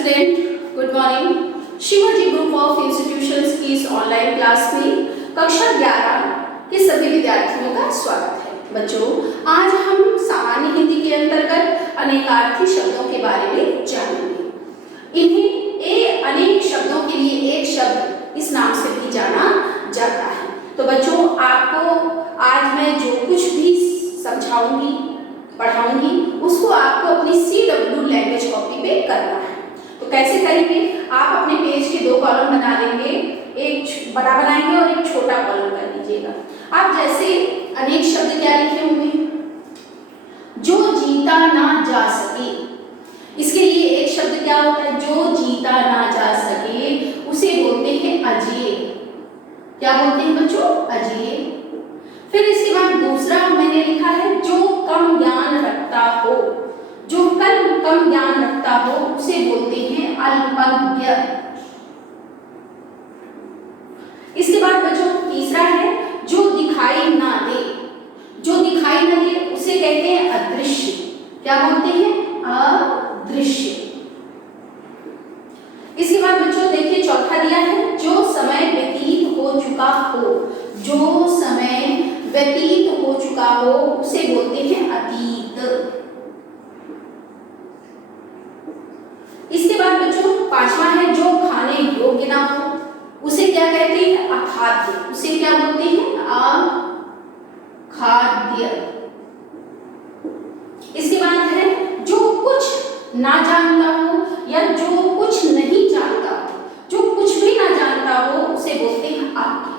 Student, good morning. Shivaji group of institutions की इस online class में कक्षा 11 के सभी विद्यार्थियों का स्वागत है। बच्चों, आज हम सामान्य हिंदी के अंतर्गत अनेकार्थी शब्दों के बारे में जानेंगे। इन्हें अनेक शब्दों के लिए एक शब्द इस नाम से भी जाना जाता है। तो बच्चों, आपको आज मैं जो कुछ भी समझाऊंगी, पढ़ाऊंगी, उसको आपको अपनी CW लैंग्वेज कॉपी पे करना है। तो कैसे करेंगे? आप अपने पेज के 2 कॉलम बना लेंगे, एक बड़ा बनाएंगे और एक छोटा कॉलम कर लीजिएगा। आप जैसे अनेक शब्द क्या लिखे होंगे? जो जीता ना जा सके, इसके लिए एक शब्द क्या होता है? जो जीता ना जा सके उसे बोलते हैं अजेय। क्या बोलते हैं बच्चों? अजेय। फिर इसके बाद दूसरा मैंने लिखा है जो कम ज्ञान रखता हो। जो कम ज्ञान रखता हो उसे बोलते हैं अल्पज्ञ। इसके बाद बच्चों तीसरा है जो दिखाई ना दे। जो दिखाई ना दे उसे कहते हैं अदृश्य। क्या बोलते हैं? अदृश्य। इसके बाद बच्चों देखिए चौथा दिया है जो समय व्यतीत हो चुका हो। जो समय व्यतीत हो चुका हो उसे बोलते हैं अतीत। इसके बाद बच्चों पांचवा है जो खाने योग्य ना हो उसे क्या कहते हैं? अखाद्य। उसे क्या बोलते हैं? अखाद्य। इसके बाद है जो कुछ ना जानता हो या जो कुछ नहीं जानता हो, जो कुछ भी ना जानता हो उसे बोलते हैं अज्ञ।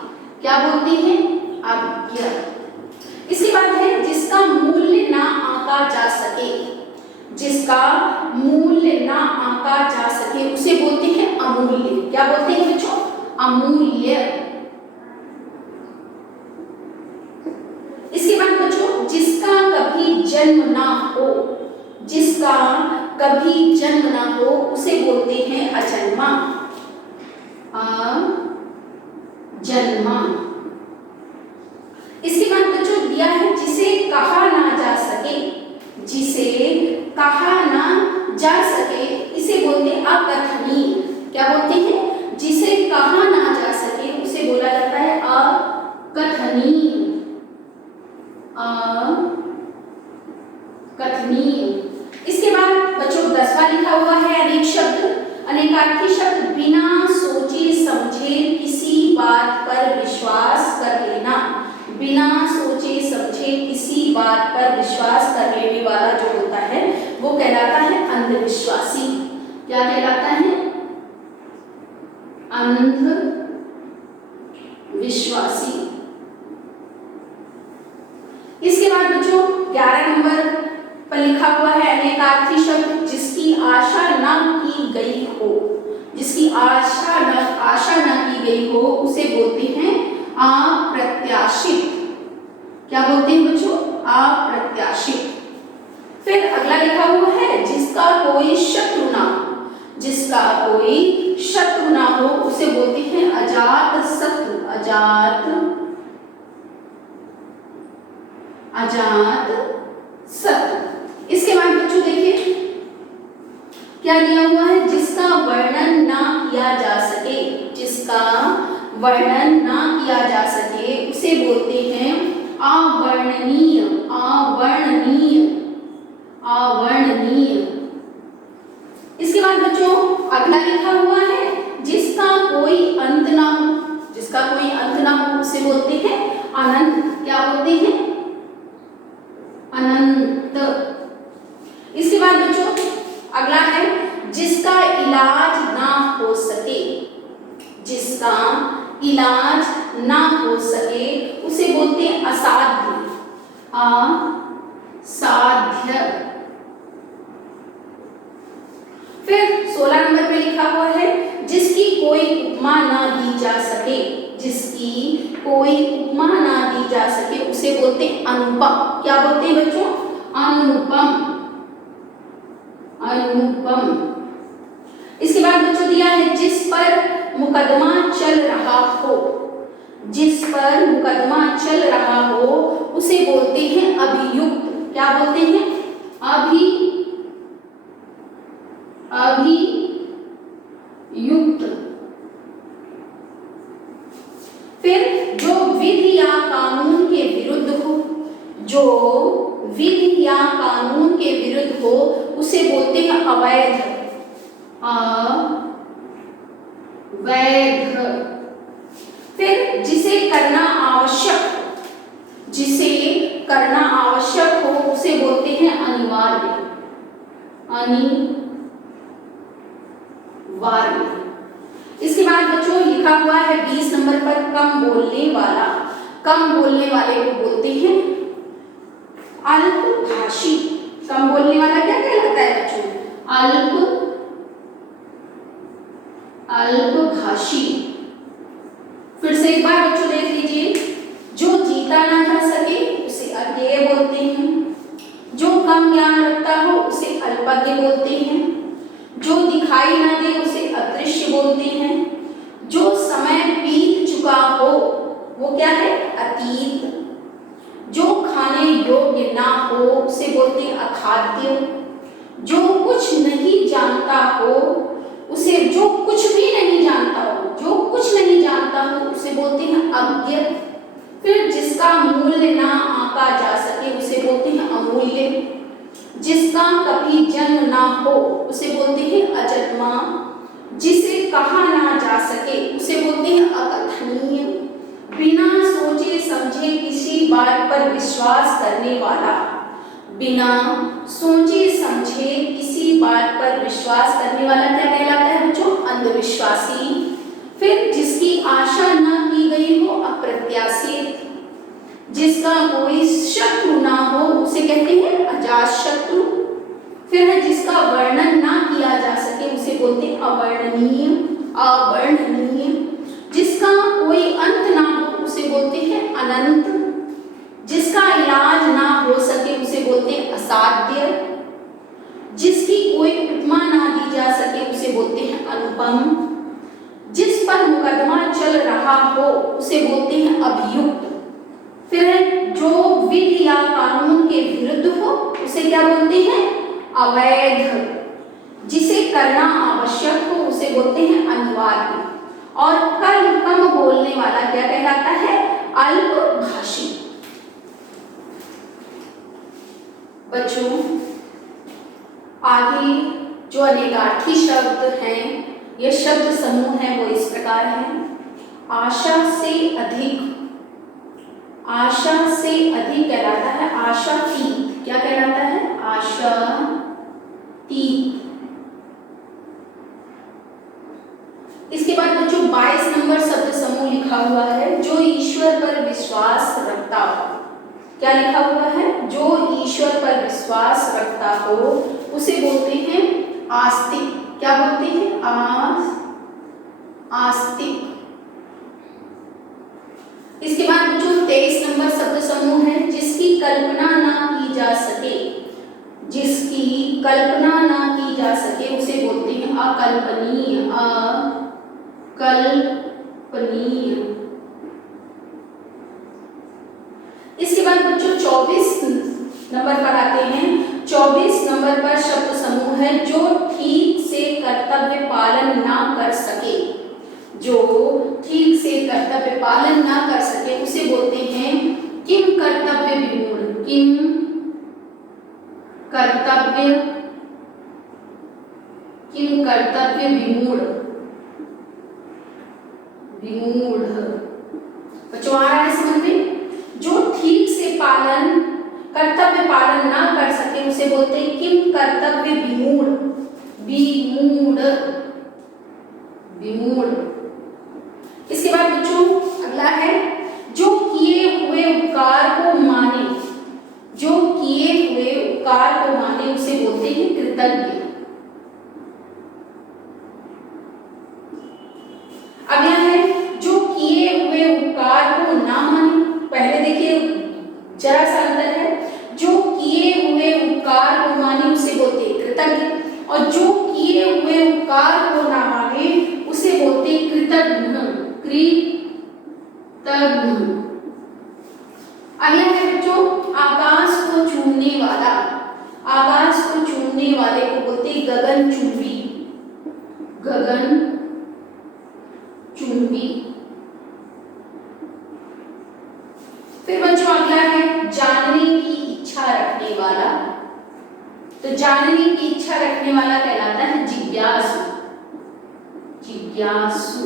क्या बोलते हैं? अज्ञ। इसके बाद है जिसका मूल्य ना आंका जा सके। जिसका मूल्य ना आंका जा सके उसे बोलते हैं अमूल्य। क्या बोलते हैं बच्चों? अमूल्य। इसके बाद बच्चों जिसका कभी जन्म ना हो। जिसका कभी जन्म ना हो उसे बोलते हैं अजन्मा। अजन्मा। इसके बाद बच्चों दिया है जिसे कहा ना जा सके। जिसे कहा ना जा सके इसे बोलते हैं अकथनीय। क्या बोलते हैं? जिसे कहा ना जा सके उसे बोला जाता है अकथनीय। अकथनीय। इसके बाद बच्चों 10वां लिखा हुआ है अनेक शब्द, अनेकार्थी शब्द बिना सोचे समझे किसी बात पर विश्वास कर लेना। बिना सोचे समझे किसी बात पर विश्वास कर लेने वाला जो होता है वो कहलाता है अंधविश्वासी। क्या कहलाता है? अंधविश्वासी। इसके बाद बच्चों 11 नंबर पर लिखा हुआ है अनेकार्थी शब्द जिसकी आशा न की गई हो। जिसकी आशा न की गई हो उसे बोलते हैं अप्रत्याशित। क्या बोलते हैं बच्चों? अप्रत्याशित। फिर अगला लिखा हुआ है जिसका कोई शत्रु ना हो। जिसका कोई शत्रु ना हो उसे बोलते हैं अजात शत्रु। अजात शत्रु। इसके बाद बच्चों देखिए क्या दिया हुआ है जिसका वर्णन ना किया जा सके। जिसका वर्णन ना किया जा सके उसे बोलते हैं अवर्णनीय। अवर्णनीय। अवर्णनीय। इसके बाद बच्चों अगला लिखा हुआ है जिसका कोई अंत ना हो। जिसका कोई अंत ना हो उसे बोलते हैं अनंत। क्या बोलते हैं? अनंत। इसके बाद बच्चों अगला है जिसका इलाज ना हो सके। जिसका इलाज ना हो सके उसे बोलते हैं असाध्य। असाध्य। फिर 16 नंबर पे लिखा हुआ है जिसकी कोई उपमा ना दी जा सके। जिसकी कोई उपमा ना दी जा सके उसे बोलते हैं अनुपम। क्या बोलते हैं बच्चों? अनुपम। अनुपम। इसके बाद बच्चों दिया है जिस पर मुकदमा चल रहा हो। जिस पर मुकदमा चल रहा हो उसे बोलते हैं अभियुक्त। क्या बोलते हैं? अभियुक्त। विधि या कानून के विरुद्ध हो उसे बोलते हैं अवैध। अवैध। फिर जिसे करना आवश्यक, जिसे करना आवश्यक हो उसे बोलते हैं अनिवार्य। अनिवार्य। इसके बाद बच्चों लिखा हुआ है 20 नंबर पर कम बोलने वाला। कम बोलने वाले को बोलते हैं अल्पभाषी। कम बोलने वाला क्या कहलाता है बच्चों? अल्पभाषी। फिर से एक बार बच्चों देख लीजिए, जो जीता ना जा सके उसे अज्ञेय बोलते हैं, जो कम ज्ञान रखता हो उसे अल्पज्ञ बोलते हैं, जो दिखाई ना दे उसे अदृश्य बोलते हैं, जो समय बीत चुका हो वो क्या है? अतीत, जो खाने योग्य ना हो उसे बोलते हैं अखाद्य, जो कुछ नहीं जानता हो उसे, जो कुछ भी नहीं जानता हो, जो कुछ नहीं जानता हो उसे बोलते हैं अज्ञ। फिर जिसका मूल्य ना आंका जा सके उसे बोलते हैं अमूल्य, जिसका कभी जन्म ना हो उसे बोलते हैं अजन्मा, जिसे कहा ना जा सके उसे बोलते हैं अकथनीय, बिना सोचे समझे किसी बात पर विश्वास करने वाला। बिना सोचे समझे किसी बात पर विश्वास करने वाला क्या कहलाता है बच्चों? अंधविश्वासी। फिर जिसकी आशा न की गई हो अप्रत्याशित, जिसका कोई शत्रु ना हो उसे कहते हैं अजात शत्रु। फिर है जिसका वर्णन ना किया जा सके उसे बोलते हैं अवर्णनीय। अवर्णनीय। जिसका कोई अंत ना हो उसे बोलते हैं अनंत, जिसका इलाज ना हो सके उसे बोलते हैं असाध्य, जिसकी कोई उपमा ना दी जा सके उसे बोलते हैं अनुपम, जिस पर मुकदमा चल रहा हो उसे बोलते हैं अभियुक्त। फिर जो विधि या कानून के विरुद्ध हो उसे क्या बोलते हैं? अवैध। जिसे करना आवश्यक हो उसे बोलते हैं अनिवार्य। और कम बोलने वाला क्या कहलाता है? अल्पभाषी। बच्चों आगे जो अनेकार्थी शब्द हैं, ये शब्द समूह है वो इस प्रकार है। आशा से अधिक। आशा से अधिक कहलाता है आशातीत। क्या कहलाता है? आशातीत। इसके बाद बच्चों 22 नंबर शब्द समूह लिखा हुआ है, जो ईश्वर पर विश्वास रखता हो। क्या लिखा हुआ है? जो ईश्वर पर विश्वास रखता हो उसे बोलते हैं आस्तिक। क्या बोलते हैं? आस्तिक। इसके बाद बच्चों 23 नंबर शब्द समूह है, जिसकी कल्पना ना की जा सके। जिसकी कल्पना ना की जा सके उसे बोलते हैं अकल्पनीय। अकल्पनीय। इसके बाद बच्चों 24 नंबर पर आते हैं। 24 नंबर पर शब्द समूह है, जो ठीक से कर्तव्य पालन ना कर सके। जो ठीक से कर्तव्य पालन ना कर सके उसे बोलते हैं किम कर्तव्य विमूढ़। किम कर्तव्य विमूढ़। विमूढ़। बच्चों आ रहा है समझ में? जो ठीक से कर्तव्य पालन ना कर सके उसे बोलते हैं किम कर्तव्य विमूढ़। विमूढ़। विमूढ़। इसके बाद बच्चों अगला है, जो किए हुए उपकार को माने। जो किए हुए उपकार को माने उसे बोलते हैं कृतज्ञ। अगला है, जो किए हुए उपकार को ना माने। पहले देखिए जरा सा अंतर है। जो किए हुए उपकार को माने उसे बोलते हैं कृतज्ञ, और जो किए हुए उपकार को ना माने उसे बोलते हैं कृतज्ञ। अगला है बच्चों आकाश को चूमने वाला। आकाश को चूमने वाले को बोलते हैं गगनचुंबी। गगनचुंबी। फिर बच्चों अगला है जानने की तो जानने की इच्छा रखने वाला कहलाता है जिज्ञासु। जिज्ञासु।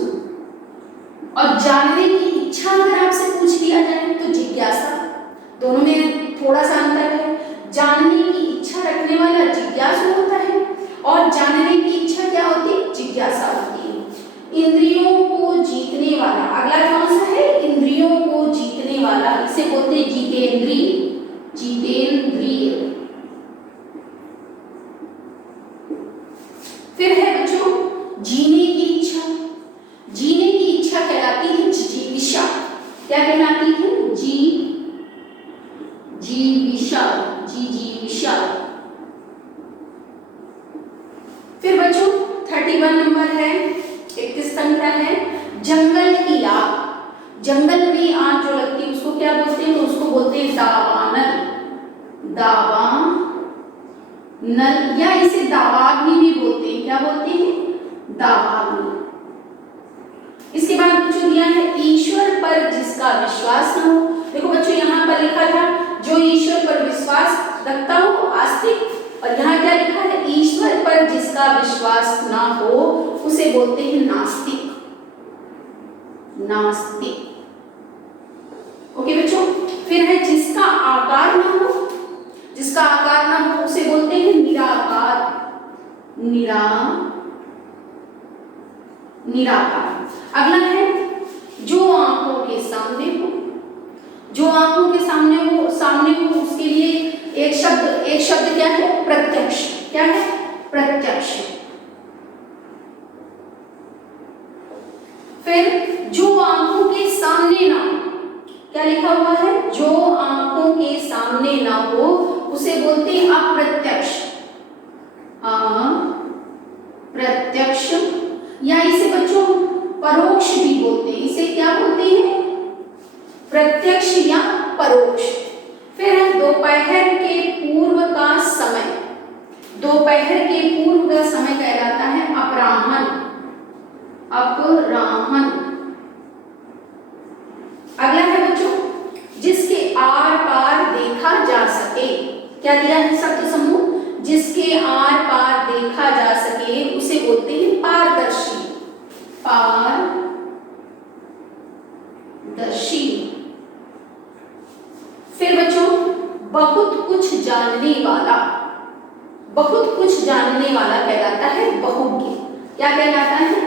और जानने की इच्छा अगर आपसे पूछ लिया जाए तो जिज्ञासा। दोनों में थोड़ा सा अंतर है। जानने की इच्छा रखने वाला जिज्ञासु होता है और जानने की इच्छा क्या होती है? जिज्ञासा होती है। इंद्रियों को जीतने वाला, अगला कौन सा है? इंद्रियों को जीतने वाला, इसे बोलते हैं जितेंद्रिय। जितेंद्रिय। फिर है बच्चों जीने की इच्छा। जीने की इच्छा कहलाती है जिजीविषा। क्या कहलाती है? जीविषा। जिजीविषा। फिर बच्चों 31 नंबर है, 31 संख्या है जंगल की आग। जंगल में आग जो लगती है उसको क्या बोलते हैं? तो उसको बोलते हैं दावानल। दावानल या इसे दावाग्नि भी बोलते हैं। क्या बोलते हैं? दावाग्नि। इसके बाद बच्चों दिया है ईश्वर पर जिसका विश्वास न हो। देखो बच्चों यहाँ पर लिखा था जो ईश्वर पर विश्वास रखता हो आस्तिक, और यहाँ क्या लिखा है? ईश्वर पर जिसका विश्वास ना हो उसे बोलते हैं नास्तिक। नास्तिक। ओके बच्चों। फिर है जिसका आकार ना हो। जिसका आकार ना हो उसे बोलते हैं निराकार। निराकार। अगला है जो आंखों के सामने हो। जो आंखों के सामने हो उसके लिए एक शब्द क्या है? प्रत्यक्ष। क्या है? प्रत्यक्ष। फिर जो आंखों के सामने ना हो, क्या लिखा हुआ है? जो आंखों के सामने ना हो उसे बोलते हैं अप्रत्यक्ष। प्रत्यक्ष या इसे बच्चों परोक्ष भी बोलते हैं। इसे क्या बोलते हैं? प्रत्यक्ष या परोक्ष। फिर है दोपहर के पूर्व का समय। दोपहर के पूर्व का समय कहलाता है अपराह्न। अपराह्न। अगला है बच्चों जिसके आर पार देखा जा सके। क्या दिया है शब्द समूह? जिसके आर पार देखा जा सके उसे बोलते हैं पारदर्शी। पारदर्शी। फिर बच्चों बहुत कुछ जानने वाला। बहुत कुछ जानने वाला कहलाता है बहुज्ञ। क्या कहलाता है?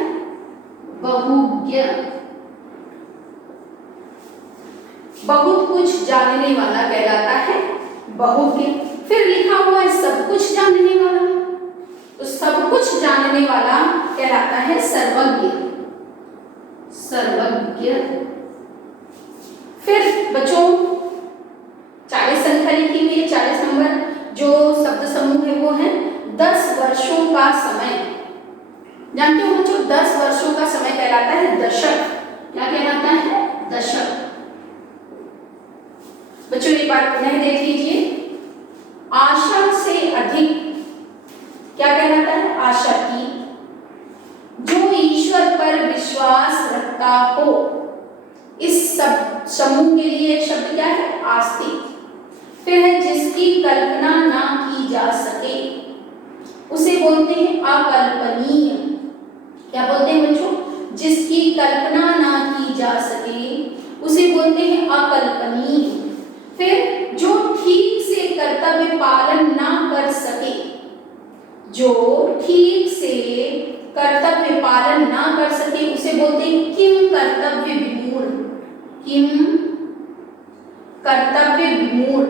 बहुज्ञ। बहुत कुछ जानने वाला कहलाता है बहुज्ञ। फिर लिखा हुआ है सब कुछ जानने वाला। तो सब कुछ जानने वाला कहलाता है सर्वज्ञ। सर्वज्ञ। फिर बच्चों 40 संख्या लिखी हुई है। 40 नंबर जो शब्द समूह है वो है 10 वर्षों का समय। जानते हो बच्चों 10 वर्षों का समय कहलाता है दशक। क्या कहलाता है? दशक। बच्चों एक बार पुनः देख लीजिए। आशा से अधिक क्या कहलाता है? आशा की। जो ईश्वर पर विश्वास रखता हो, इस सब समूह के लिए एक शब्द क्या है? आस्तिक। फिर है जिसकी कल्पना ना की जा सके उसे बोलते हैं अकल्पनीय। क्या बोलते हैं बच्चों? जिसकी कल्पना ना की जा सके उसे बोलते हैं अकल्पनीय। फिर जो ठीक से कर्तव्य पालन ना कर सके, जो ठीक से कर्तव्य पालन ना कर सके उसे बोलते हैं किम कर्तव्य विमूढ़। किम कर्तव्य विमूढ़।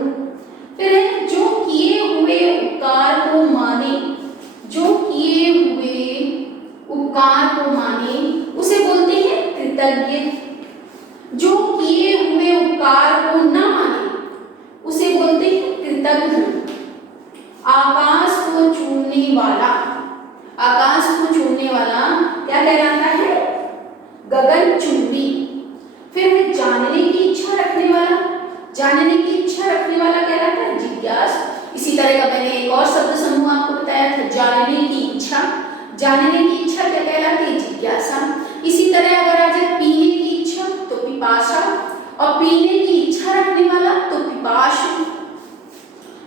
फिर है जो किए हुए उपकार को माने। जो किए हुए उपकार को माने उसे बोलते हैं कृतज्ञ। जो किए हुए उपकार को न माने उसे बोलते हैं कृतज्ञ। आकाश को चूमने वाला। आकाश को चूमने वाला क्या कहलाता है? गगनचुंबी। फिर है जानने की इच्छा रखने वाला। जानने की इच्छा रखने वाला कहलाता है जिज्ञास। इसी तरह का मैंने एक और शब्द समूह आपको बताया था जानने की इच्छा। जानने की इच्छा क्या कहलाती है? जिज्ञासा। इसी तरह अगर आ जाए पीने की इच्छा तो पिपासा, और पीने की इच्छा रखने वाला तो पिपाशु।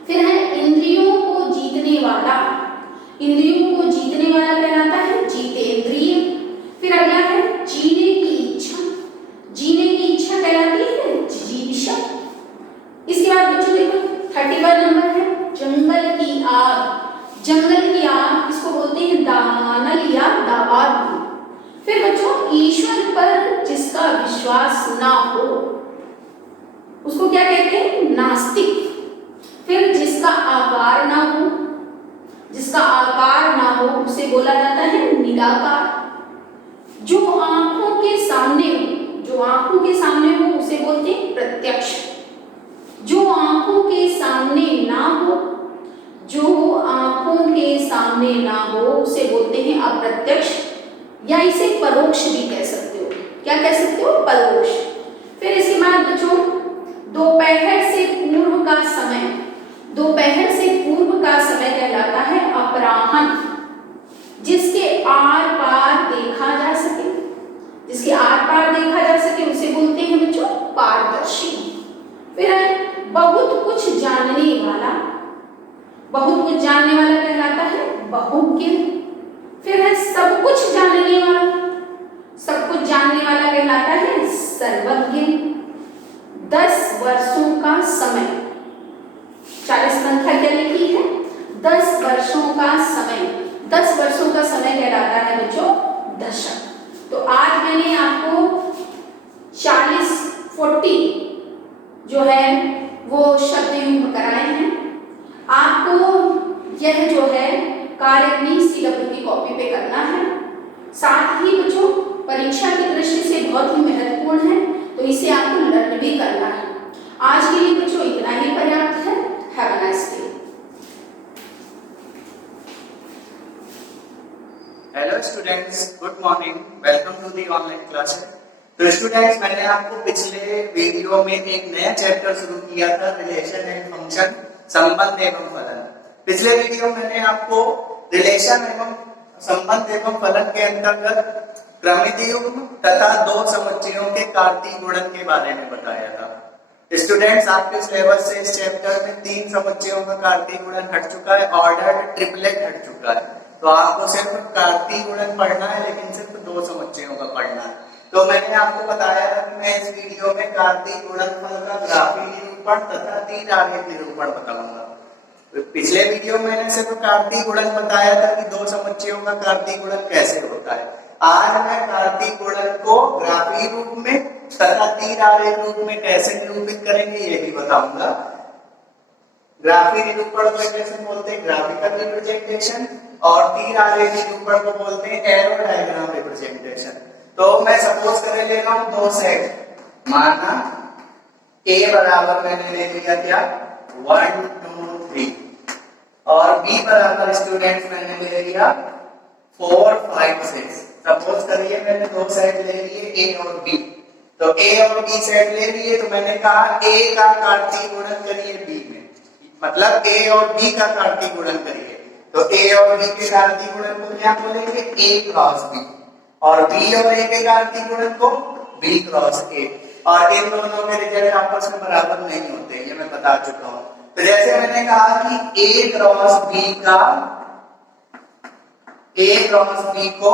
फिर है इंद्रियों को जीतने वाला। इंद्रियों को जीतने वाला कहलाता है जितेंद्रिय। फिर अगला है जीने की इच्छा। जीने की इच्छा कहलाती है जिजीविषा। इसके बाद बच्चों देखो 31 नंबर है जंगल की आग। जंगल की आग इसको बोलते हैं दावानल या दावानल। फिर बच्चों ईश्वर पर जिसका विश्वास ना हो उसको क्या कहते हैं नास्तिक। फिर जिसका आकार ना हो, जिसका आकार ना हो उसे बोला जाता है निराकार। जो आंखों के सामने हो, जो आंखों के सामने हो उसे बोलते हैं प्रत्यक्ष। जो आंखों के सामने ना हो, जो आंखों के सामने ना हो उसे बोलते हैं अप्रत्यक्ष, या इसे परोक्ष भी कह सकते हो। क्या कह सकते हो? परोक्ष। फिर इसके बाद बच्चों दोपहर से पूर्व का समय, दोपहर से पूर्व का समय कहलाता है अपराह्न। जिसके आर पार देखा जा सके, जिसके आर पार देखा जा सके उसे बोलते हैं बच्चों पारदर्शी। फिर है बहुत कुछ जानने वाला, बहुत कुछ जानने वाला कहलाता है बहुज्ञ। फिर है सब कुछ जानने वाला, सब कुछ जानने वाला कहलाता है सर्वज्ञ। 10 वर्षों का समय, 40 संख्या क्या लिखी है? 10 वर्षों का समय, 10 वर्षों का समय कहलाता है बच्चों दशक। तो आज मैंने आपको 40 जो है वो शब्द युग्म कराए हैं। आपको यह जो है कार्य अपनी CW की कॉपी पे करना है। साथ ही बच्चों परीक्षा की दृष्टि से बहुत ही महत्वपूर्ण है, तो इसे आपको लर्न भी करना है। आज के लिए बच्चों इतना ही पर्याप्त है। Have a nice day. Hello students, good morning, welcome to the online classes. तो स्टूडेंट्स मैंने आपको पिछले वीडियो में एक नया चैप्टर शुरू किया था रिलेशन एंड फंक्शन, संबंध एवं फलन। पिछले वीडियो में मैंने आपको रिलेशन एवं संबंध एवं फलन के अंतर्गत क्रमित युग्म तथा दो समुच्चयों के कार्तीय गुणन के बारे में बताया था। स्टूडेंट्स आपके सिलेबस से इस चैप्टर में 3 समुच्चयों का कार्तीय गुणन हट चुका है, ऑर्डर्ड ट्रिपलेट हट चुका है। तो आपको सिर्फ कार्तीय गुणन पढ़ना है, लेकिन सिर्फ 2 समुच्चयों का पढ़ना है। तो मैंने आपको बताया था कि मैं इस वीडियो में कार्तीय गुणनफल का ग्राफी निरूपण तथा 3 आरेख निरूपण बताऊंगा। पिछले वीडियो में मैंने सिर्फ कार्तीय गुणन बताया था कि 2 समुच्चयों का कार्तीय गुणन कैसे होता है। आज मैं कार्तीय गुणन को ग्राफी रूप में तथा 3 आरेख रूप में कैसे निरूपित करेंगे ये भी बताऊंगा। ग्राफी निरूपण को कैसे बोलते हैं? Graphical representation. और 3 आरेख निरूपण को बोलते हैं एरो डायग्राम रिप्रेजेंटेशन। तो मैं सपोज कर ले रहा हूं 2 सेट, माना A बराबर मैंने ले लिया क्या 1 2 3 और B बराबर स्टूडेंट्स मैंने ले लिया 4 5 6। सपोज करिए मैंने 2 सेट ले लिए A और B। तो A और B सेट ले लिए, तो मैंने कहा A का कार्तीय गुणन करिए B में, मतलब A और B का कार्तीय गुणन करिए। तो A और B के कार्तीय गुणन को क्या बोलेंगे? A cross B। और B और A के कार्तीय गुणन को B क्रॉस A। और इन दोनों के रिजल्ट आपस में बराबर नहीं होते, ये मैं बता चुका हूं। तो जैसे मैंने कहा कि A क्रॉस B को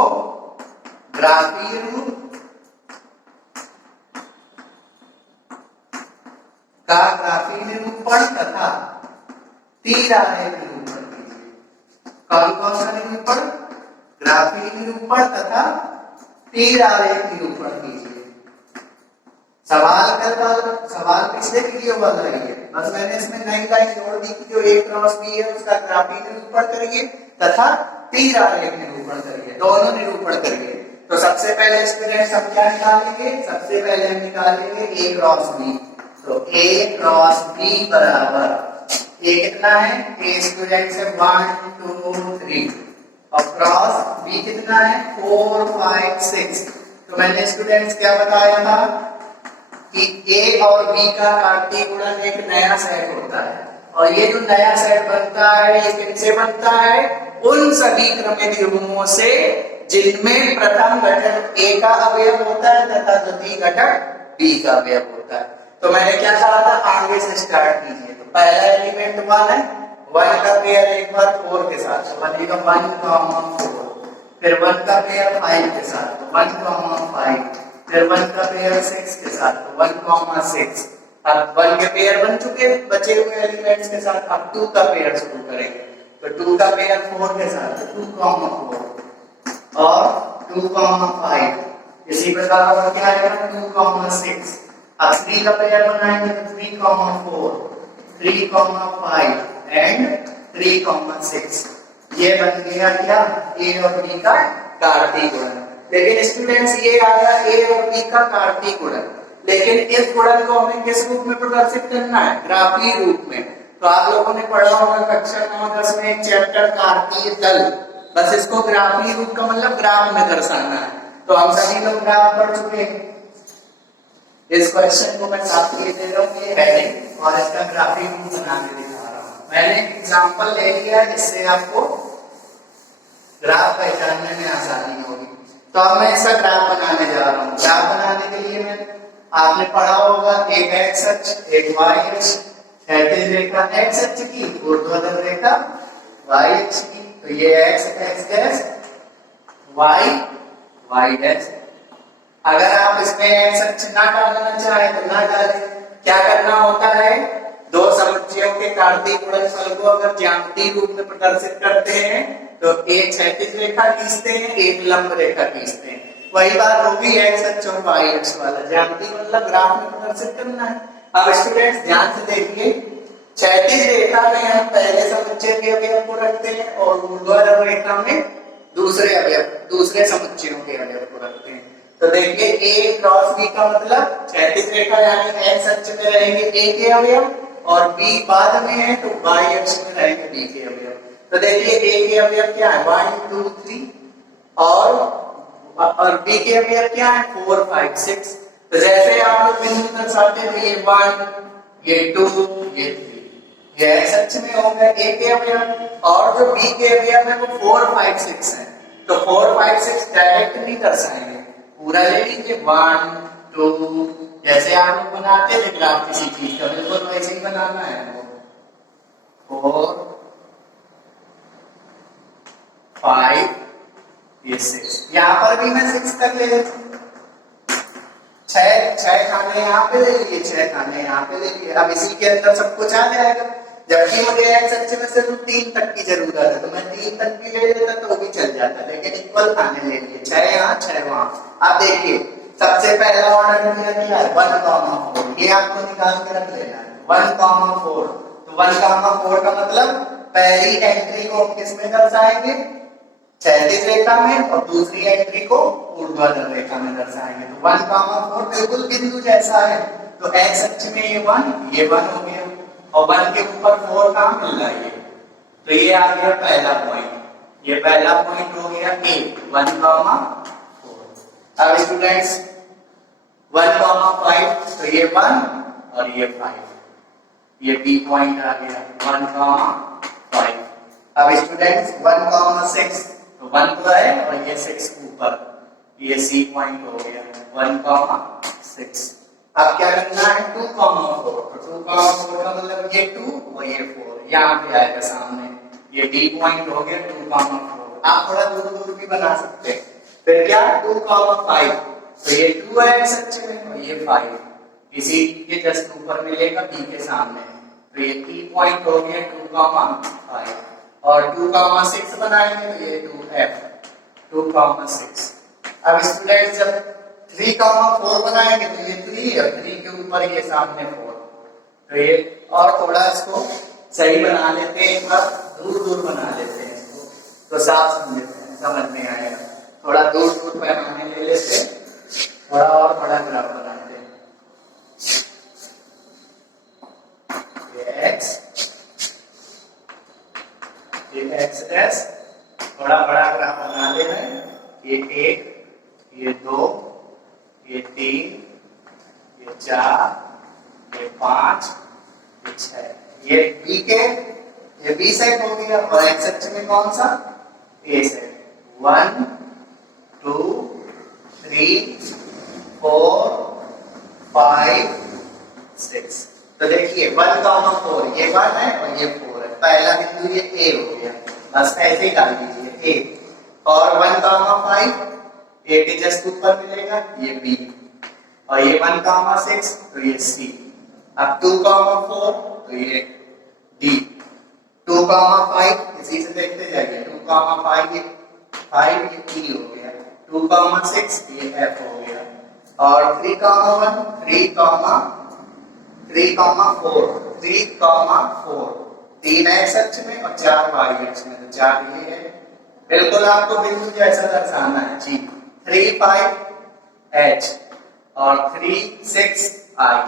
ग्राफीय रूप का ग्राफीय निरूपण तथा 3 आरेख निरूपण कीजिए। कौन कौन सा निरूपण? ग्राफीय निरूपण तथा 3 आरेख निरूपण कीजिए। सवाल पिछले वीडियो वाला ही है, बस मैंने इसमें नई लाइन जोड़ दी कि जो A क्रॉस B है उसका ग्राफीय निरूपण करिए तथा 3 आरेख निरूपण करिए, दोनों निरूपण करिए। तो सबसे पहले स्टूडेंट हम क्या निकालेंगे? सबसे पहले हम निकालेंगे A क्रॉस B। तो A क्रॉस B बराबर A कितना है? A स्टूडेंट से 1 2 3 और क्रॉस B कितना है? 4 5 6। तो मैंने स्टूडेंट्स क्या बताया था कि A और B का कार्तीय गुणन एक नया सेट होता है, और ये जो नया सेट बनता है ये किनसे बनता है? उन सभी क्रमित युग्मों से जिनमें प्रथम घटक A का अवयव होता है तथा द्वितीय घटक B का अवयव होता है। तो मैंने क्या कहा था? आगे से स्टार्ट कीजिए। तो पहला एलिमेंट 1 है, 1 का पेयर एक बार 4 के साथ, तो बनेगा 1, 4, फिर 1 का पेयर 5 के साथ, तो 1, 5, फिर 1 का पेयर 6 के साथ, तो 1, 6। अब 1 के पेयर बन चुके, बचे हुए एलिमेंट्स के साथ अब 2 का पेयर शुरू करेंगे, तो 2 का पेयर 4 के साथ, तो 2, 4 और 2, 5। इसी प्रकार और क्या आएगा 2, 6। अब 3 का पेयर बनाएंगे तो 3, 4, 3, 5 एंड 3, 6। ये बन गया क्या ए और बी का कार्तीय गुणन। लेकिन स्टूडेंट्स ये आ गया ए और बी का कार्तीय गुणन, लेकिन इस गुणन को हमें किस रूप में प्रदर्शित करना है, ग्राफीय रूप में। तो आप लोगों ने पढ़ा होगा कक्षा 9-10 में एक चैप्टर कार्तीय तल, बस इसको ग्राफीय रूप का मतलब ग्राफ में दर्शाना है। तो हम सभी लोग ग्राफ पढ़ चुके हैं। इस क्वेश्चन को मैं साथ ये दे रहा हूँ ये हेडिंग और इसका ग्राफिक रूप बना के दिखा रहा हूँ। मैंने एग्जांपल ले लिया जिससे आपको ग्राफ पहचानने में आसानी होगी। तो अब मैं इसका ग्राफ बनाने जा रहा हूँ। ग्राफ बनाने के लिए मैं आपने पढ़ा होगा एक एक्स अक्ष, एक वाई अक्ष, क्षैतिज रेखा एक्स अक्ष की, ऊर्ध्वाधर रेखा वाई अक्ष की। तो ये एक्स डैश, वाई डैश। अगर आप इसमें एक्स अक्ष ना डालना चाहे तो ना डालें। क्या करना होता है, दो समुच्चयों के कार्तीय गुणनफल को अगर ज्यामितीय रूप में प्रदर्शित करते हैं तो एक क्षैतिज रेखा खींचते हैं, एक लंब रेखा खींचते हैं। वही बात होगी एक्स अक्ष और वाई अक्ष वाला, ज्यामितीय मतलब ग्राफ में प्रदर्शित करना है। अब स्टूडेंट्स ध्यान से देखिए, क्षैतिज रेखा में हम पहले समुच्चय के अवयव को रखते हैं और ऊर्ध्वाधर रेखा में दूसरे समुच्चयों के अवयव को रखते हैं। तो देखिए ए क्रॉस बी का मतलब क्षैतिज रेखा यानी एक्स अक्ष में रहेंगे ए के अवयव और बी बाद में है तो वाई अक्ष में रहेंगे बी के अवयव। तो देखिए ए के अवयव क्या है 1, 2, 3 और बी के अवयव क्या है 4, 5, 6। तो जैसे आप लोग बिंदु दर्शाते हैं ये 1, ये 2, ये 3, ये एक्स अक्ष में होंगे ए के अवयव और जो बी के अवयव है वो 4, 5, 6 है। तो 4, 5, 6 डायरेक्ट नहीं दर्शाएंगे, पूरा ले लीजिए 1, 2, जैसे आप लोग बनाते थे ग्राफ किसी चीज का, बिल्कुल वैसे ही बनाना है। 4, 5, ये 6, यहाँ पर भी मैं 6 तक ले लेता हूँ। 6 खाने यहाँ पे ले लिए, 6 खाने यहाँ पे ले लिए। अब इसी के अंदर सब कुछ आ जाएगा, जबकि मुझे एक्स अक्ष में सिर्फ 3 तक की जरूरत है तो मैं 3 तक भी ले लेता तो भी चल जाता, लेकिन इक्वल खाने ले लिए, 6 यहाँ 6 वहाँ। अब देखिए सबसे पहला ऑर्डर किया है 1, 4, ये आपको निकाल के रख लेना है 1, 4। तो 1, 4 का मतलब पहली एंट्री को किस में दर्शाएंगे, क्षैतिज रेखा में, और दूसरी एंट्री को ऊर्ध्वाधर रेखा में दर्शाएंगे। तो 1, 4 बिल्कुल बिंदु जैसा है। तो एक्स अक्ष में ये 1 हो गया और 1 के ऊपर 4 कहाँ मिल रहा है, तो ये आ गया पहला पॉइंट। ये पहला पॉइंट हो गया ए 1, 4। अब स्टूडेंट्स 1, 5, तो ये 1 और ये 5, ये बी पॉइंट आ गया 1, 5। अब स्टूडेंट्स 1, 6, तो 1 तो है और ये 6 ऊपर, ये सी पॉइंट हो गया 1, 6। अब क्या करना है 2, 4, तो 2, 4 का मतलब ये 2 और ये 4 यहाँ पे आएगा सामने, ये डी पॉइंट हो गया 2, 4। आप थोड़ा दूर दूर भी बना सकते हैं। फिर क्या 2, 5, तो ये 2 है एक्स अक्ष में और ये 5, इसी के जस्ट ऊपर मिलेगा बी के सामने, तो ये ई पॉइंट हो गया 2, 5 और 2, 6 बनाएंगे तो ये 2f 2, 6। अब स्टूडेंट्स जब 3, 4 बनाएंगे तो ये 3 और 3 के ऊपर ये सामने 4, तो ये और थोड़ा इसको सही बना लेते हैं, एक बार दूर दूर बना लेते हैं इसको तो साफ समझ में आएगा। थोड़ा दूर दूर पैमाने ले लेते हैं, थोड़ा और बड़ा ग्राफ बनाते हैं। ये एक्स डैश, थोड़ा बड़ा ग्राफ बना लेना है। ये 1, ये 2, ये 3, ये 4, ये 5, ये 6, ये बी के, ये बी सेट हो गया और एक्स अक्ष में कौन सा ए सेट 1, 2, 3, 4, 5, 6। तो देखिए 1, 4 ये 1 है और ये 4 है, पहला बिंदु ये ए हो गया, बस ऐसे ही डाल दीजिए ए। और 1,5 ए के जस्ट ऊपर मिलेगा ये बी, और ये 1,6 तो ये सी। अब 2,4 तो ये डी। 2,5 इसी से देखते जाइए, 2,5 ये 5 ये ई हो गया, 2,6 ये एफ हो गया, और 3,1 3,4 तीन एक्स अक्ष में और 4 वाई अक्ष में, तो 4 ये है। बिल्कुल आपको बिंदु जैसा दर्शाना है जी। 3, 5 एच और 3, 6 आई।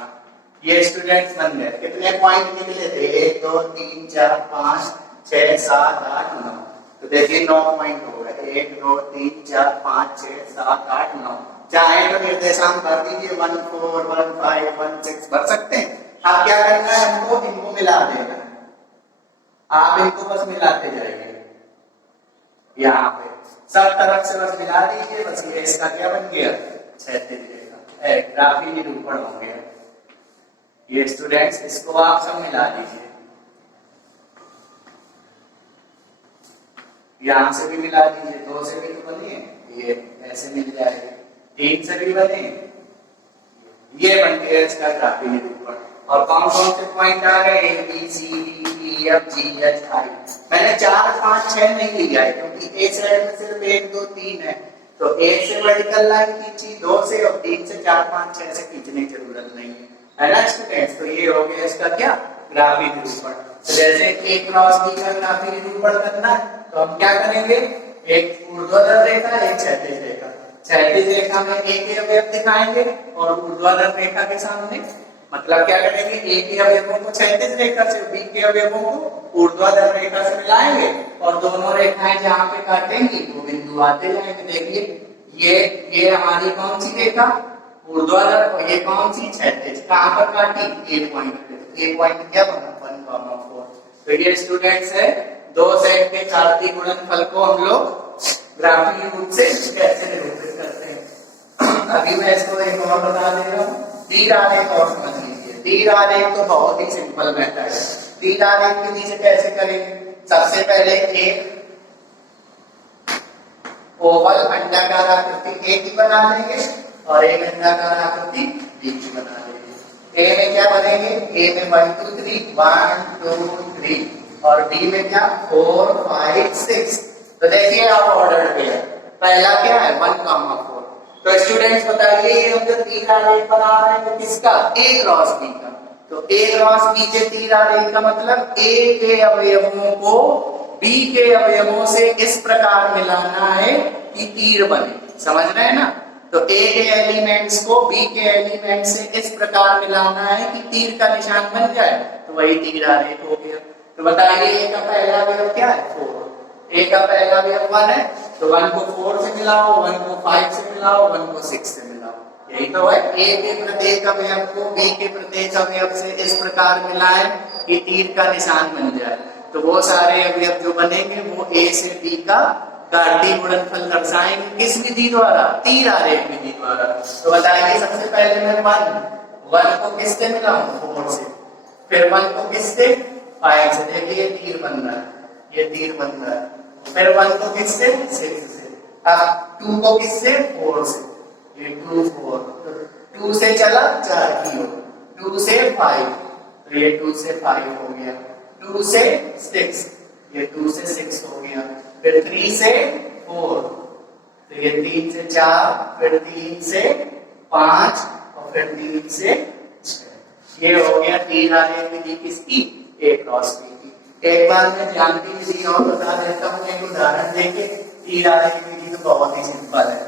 ये स्टूडेंट्स बन गए। कितने पॉइंट निकले थे? 1 2 3 4 5 6 7 8 9। तो देखिए 9 पॉइंट हो गए। 1 2 3 4 5 6 7 8 9। चाहे तो निर्देशांक भर दीजिए, 1 4 1 5 1 6 भर सकते हैं। अब क्या करना है हमको? इनको मिला देना है। आप इनको बस मिलाते जाइए, यहाँ पे सब तरफ से बस मिला दीजिए। बस ये इसका क्या बन गया? क्षैतिज रेखा, ग्राफी निरूपण हो गया। ये स्टूडेंट्स इसको आप सब मिला दीजिए, यहां से भी मिला दीजिए, 2 से भी तो बने, ये ऐसे मिल जाएगा, 3 से भी बने, ये बन गया इसका ग्राफी निरूपण। और कौन कौन से पॉइंट आ गए? A B C D E F G H I. मैंने 4 5 6 नहीं लिया है क्योंकि ए साइड में सिर्फ 1 2 3 है, तो 1 से वर्टिकल लाइन खींची, 2 से, और 3 से 4 5 6 से खींचने की जरूरत नहीं है ना स्टूडेंट्स। तो ये हो गया इसका क्या? ग्राफी निरूपण। तो जैसे ए क्रॉस बी का ग्राफी निरूपण करना है तो हम क्या करेंगे? एक ऊर्ध्वाधर रेखा, एक क्षैतिज रेखा। क्षैतिज रेखा में ए के अवयव दिखाएंगे और ऊर्ध्वाधर रेखा के सामने मतलब क्या करेंगे? ए के अवयवों को क्षैतिज रेखा से, बी के अवयवों को ऊर्ध्वाधर रेखा से मिलाएंगे, और दोनों रेखाएं जहां पे काटेंगी वो बिंदु आते जाएंगे। देखिए ये हमारी कौन सी रेखा? ऊर्ध्वाधर, और ये कौन सी? क्षैतिज। कहां पर काटी? ए पॉइंट पे। ए पॉइंट क्या बना? 1,4। तो ये स्टूडेंट्स है 2 सेट के कार्तीय गुणनफल को हम लोग ग्राफीय रूप से कैसे निरूपित करते हैं। अभी मैं इसको एक और बता दे रहा हूँ। तीर आरेख और समझ लीजिए। तीर आरेख तो बहुत ही सिंपल मेथड है। तीर आरेख विधि से कैसे करेंगे? सबसे पहले एक ओवल अंडाकार आकृति ए की बना लेंगे और एक अंडाकार आकृति बी की बना लेंगे। ए में क्या बनेंगे? ए में 1 2 3 1 2 3 और बी में क्या? 4 5 6। तो देखिए आप ऑर्डर पे है। पहला क्या है? 1,4। तो स्टूडेंट्स बताइए ये हम जो तीर आरेख बना रहे हैं वो किसका? ए क्रॉस बी का। तो ए क्रॉस बी के तीर आरेख का मतलब ए के अवयवों को बी के अवयवों से इस प्रकार मिलाना है कि तीर बने। समझ रहे हैं ना? तो ए के एलिमेंट्स को बी के एलिमेंट से इस प्रकार मिलाना है कि तीर का निशान बन जाए, तो वही तीर आरेख हो गया। तो बताइए ए का पहला अवयव क्या है? 4। ए का पहला अवयव 1 है, तो 1 को 4 से मिलाओ, 1 को 5 से मिलाओ, 1 को 6 से मिलाओ। यही तो है। ए के प्रत्येक अवयव को बी के प्रत्येक अवयव से इस प्रकार मिलाएं कि तीर का निशान बन जाए, तो वो सारे अवयव जो बनेंगे वो ए से बी का कार्तीय गुणनफल दर्शाएंगे। किस विधि द्वारा? तीर आरेख विधि द्वारा। तो बताइए सबसे पहले मैं 1 को किससे मिलाऊं? 4 से। फिर 1 को किससे? 5 से। देखिए तीर बन रहा है, ये तीर बन रहा है। फिर 1 को किससे? 6 से। अब 2 को किससे? 4 से। ये 2 4। तो 2 से चला 4 की ओर, 2 से 5, तो ये 2 से 5 हो गया। 2 से 6, ये 2 से 6 हो गया। फिर 3 से 4, तो ये 3 से 4, फिर 3 से 5 और फिर 3 से 6। ये हो गया तीर आरेख विधि किसकी? ए क्रॉस बी की। एक बार मैं ज्यामिति विधि और बता देता हूँ, एक उदाहरण देके। तीर आरेख विधि तो बहुत ही सिंपल है।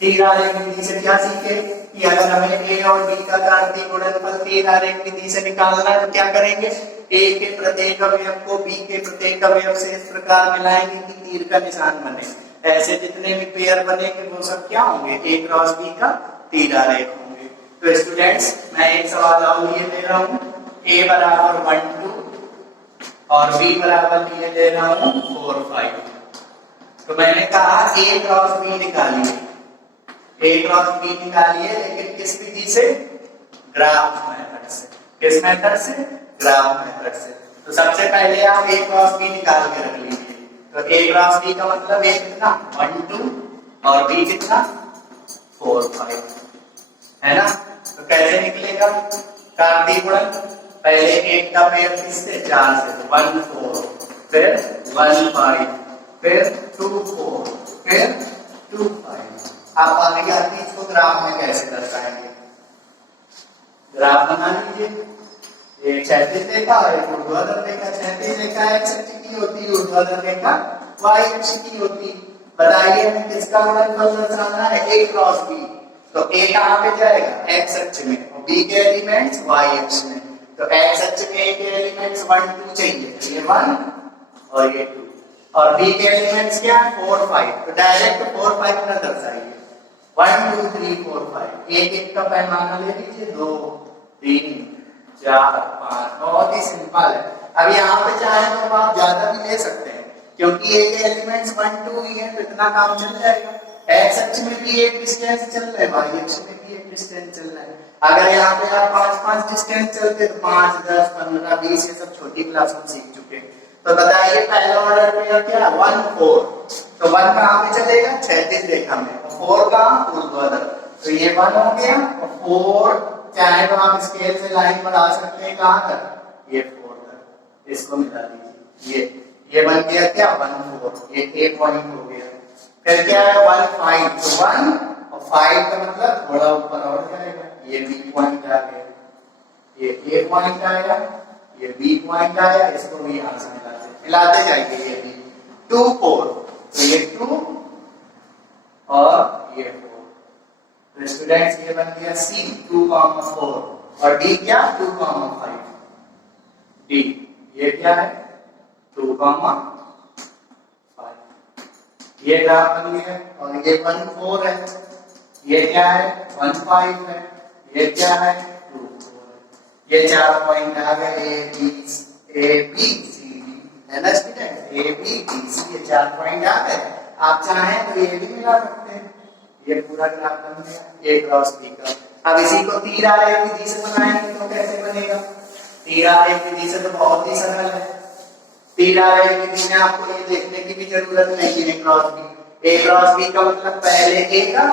तीर आरेख विधि से क्या सीखे कि अगर हमें ए और बी का कार्तीय गुणनफल तीर आरेख विधि से निकालना है तो क्या करेंगे? ए के प्रत्येक अवयव को बी के प्रत्येक अवयव से इस प्रकार मिलाएंगे कि तीर का निशान बने। ऐसे जितने भी पेयर बनेंगे वो सब क्या होंगे? ए क्रॉस बी का तीर आरेख होंगे। तो स्टूडेंट्स मैं एक सवाल और लिए ले रहा हूँ। ए बराबर 1 2 और बी बराबर लिए ले रहा हूँ 4 5। तो मैंने कहा ए क्रॉस बी निकालिए। ए क्रॉस बी निकालिए, लेकिन किस विधि से? ग्राफ मेथड से। किस मेथड से? ग्राफ मेथड से। तो सबसे पहले आप ए क्रॉस बी निकाल के रख लीजिए। तो ए क्रॉस बी का मतलब ए कितना 1 2 और बी कितना 4 5 है ना। तो कैसे निकलेगा कार्तीय गुणन, पहले एक का पेयर किससे 4 से 1 4 फिर 1 5 फिर 2 4 फिर 2 5। आप आगे आती इसको ग्राफ में कैसे दर्शाएंगे, ग्राफ बना लीजिए। ये क्षैतिज रेखा और एक ऊर्ध्वाधर रेखा। क्षैतिज रेखा x अक्ष की होती है, ऊर्ध्वाधर रेखा y अक्ष की होती। बताइए हमें किसका गुणनफल दर्शाना है, a क्रॉस b। तो a कहां पे जाएगा x अक्ष में और b के एलिमेंट्स y अक्ष में। तो x अक्ष में a के एलिमेंट्स 1 2 चाहिए, तो ये 1 और ये 2 और b के एलिमेंट्स क्या है 4 5। तो डायरेक्ट 4 5 ना दर्शाइए, 1 2 3 4 5। एक एक का पैमाना ले लीजिए, 2 3 4 5। बहुत ही सिंपल है। अब यहाँ पे चाहे तो आप ज्यादा भी ले सकते हैं क्योंकि ए के एलिमेंट्स 1 2 ही है, तो इतना काम चल जाएगा। एक्स अक्ष में भी एक डिस्टेंस चल रहा है, वाई अक्ष में भी एक डिस्टेंस चल रहा है। अगर यहाँ पे आप 5 5 डिस्टेंस चलते तो 5 10 15 20 ये सब छोटी क्लास में सीख चुके। तो बताइए पहला ऑर्डर में क्या 1 4। तो 1 कहाँ पे चलेगा क्षैतिज रेखा में, 4 कहाँ ऊर्ध्वाधर। तो ये 1 हो गया और 4 चाहे तो आप स्केल से लाइन बढ़ा सकते हैं कहां तक, ये 4 तक। इसको मिला दीजिए, ये बन गया क्या 1 4, ये a पॉइंट हो गया। फिर क्या है 1 5। तो 1 और 5 का मतलब थोड़ा ऊपर और जाएगा, ये b पॉइंट आ गया, ये a पॉइंट आया, ये b पॉइंट आया। इसको भी यहां से मिलाते जाइए, ये b 2 4। तो ये 2 और ये 4। तो स्टूडेंट्स ये बन गया C 2 4 और D क्या 2 5। D ये क्या है 2 5। ये ग्राफ बन गया और ये 1 4 है, ये क्या है 1 5 है, ये क्या है 2 4 है। ये 4 पॉइंट आ गए A B C D है ना student, A B D C ये 4 पॉइंट आ गए। आप चाहें तो ये भी मिला सकते हैं। ये पूरा ग्राफ बन गया a क्रॉस b का। अब इसी को तीर आरेख विधि से बनाएंगे तो कैसे बनेगा, तीर आरेख विधि से तो बहुत ही सरल है। तीर आरेख विधि में आपको ये देखने की भी जरूरत नहीं है a क्रॉस b का मतलब पहले a का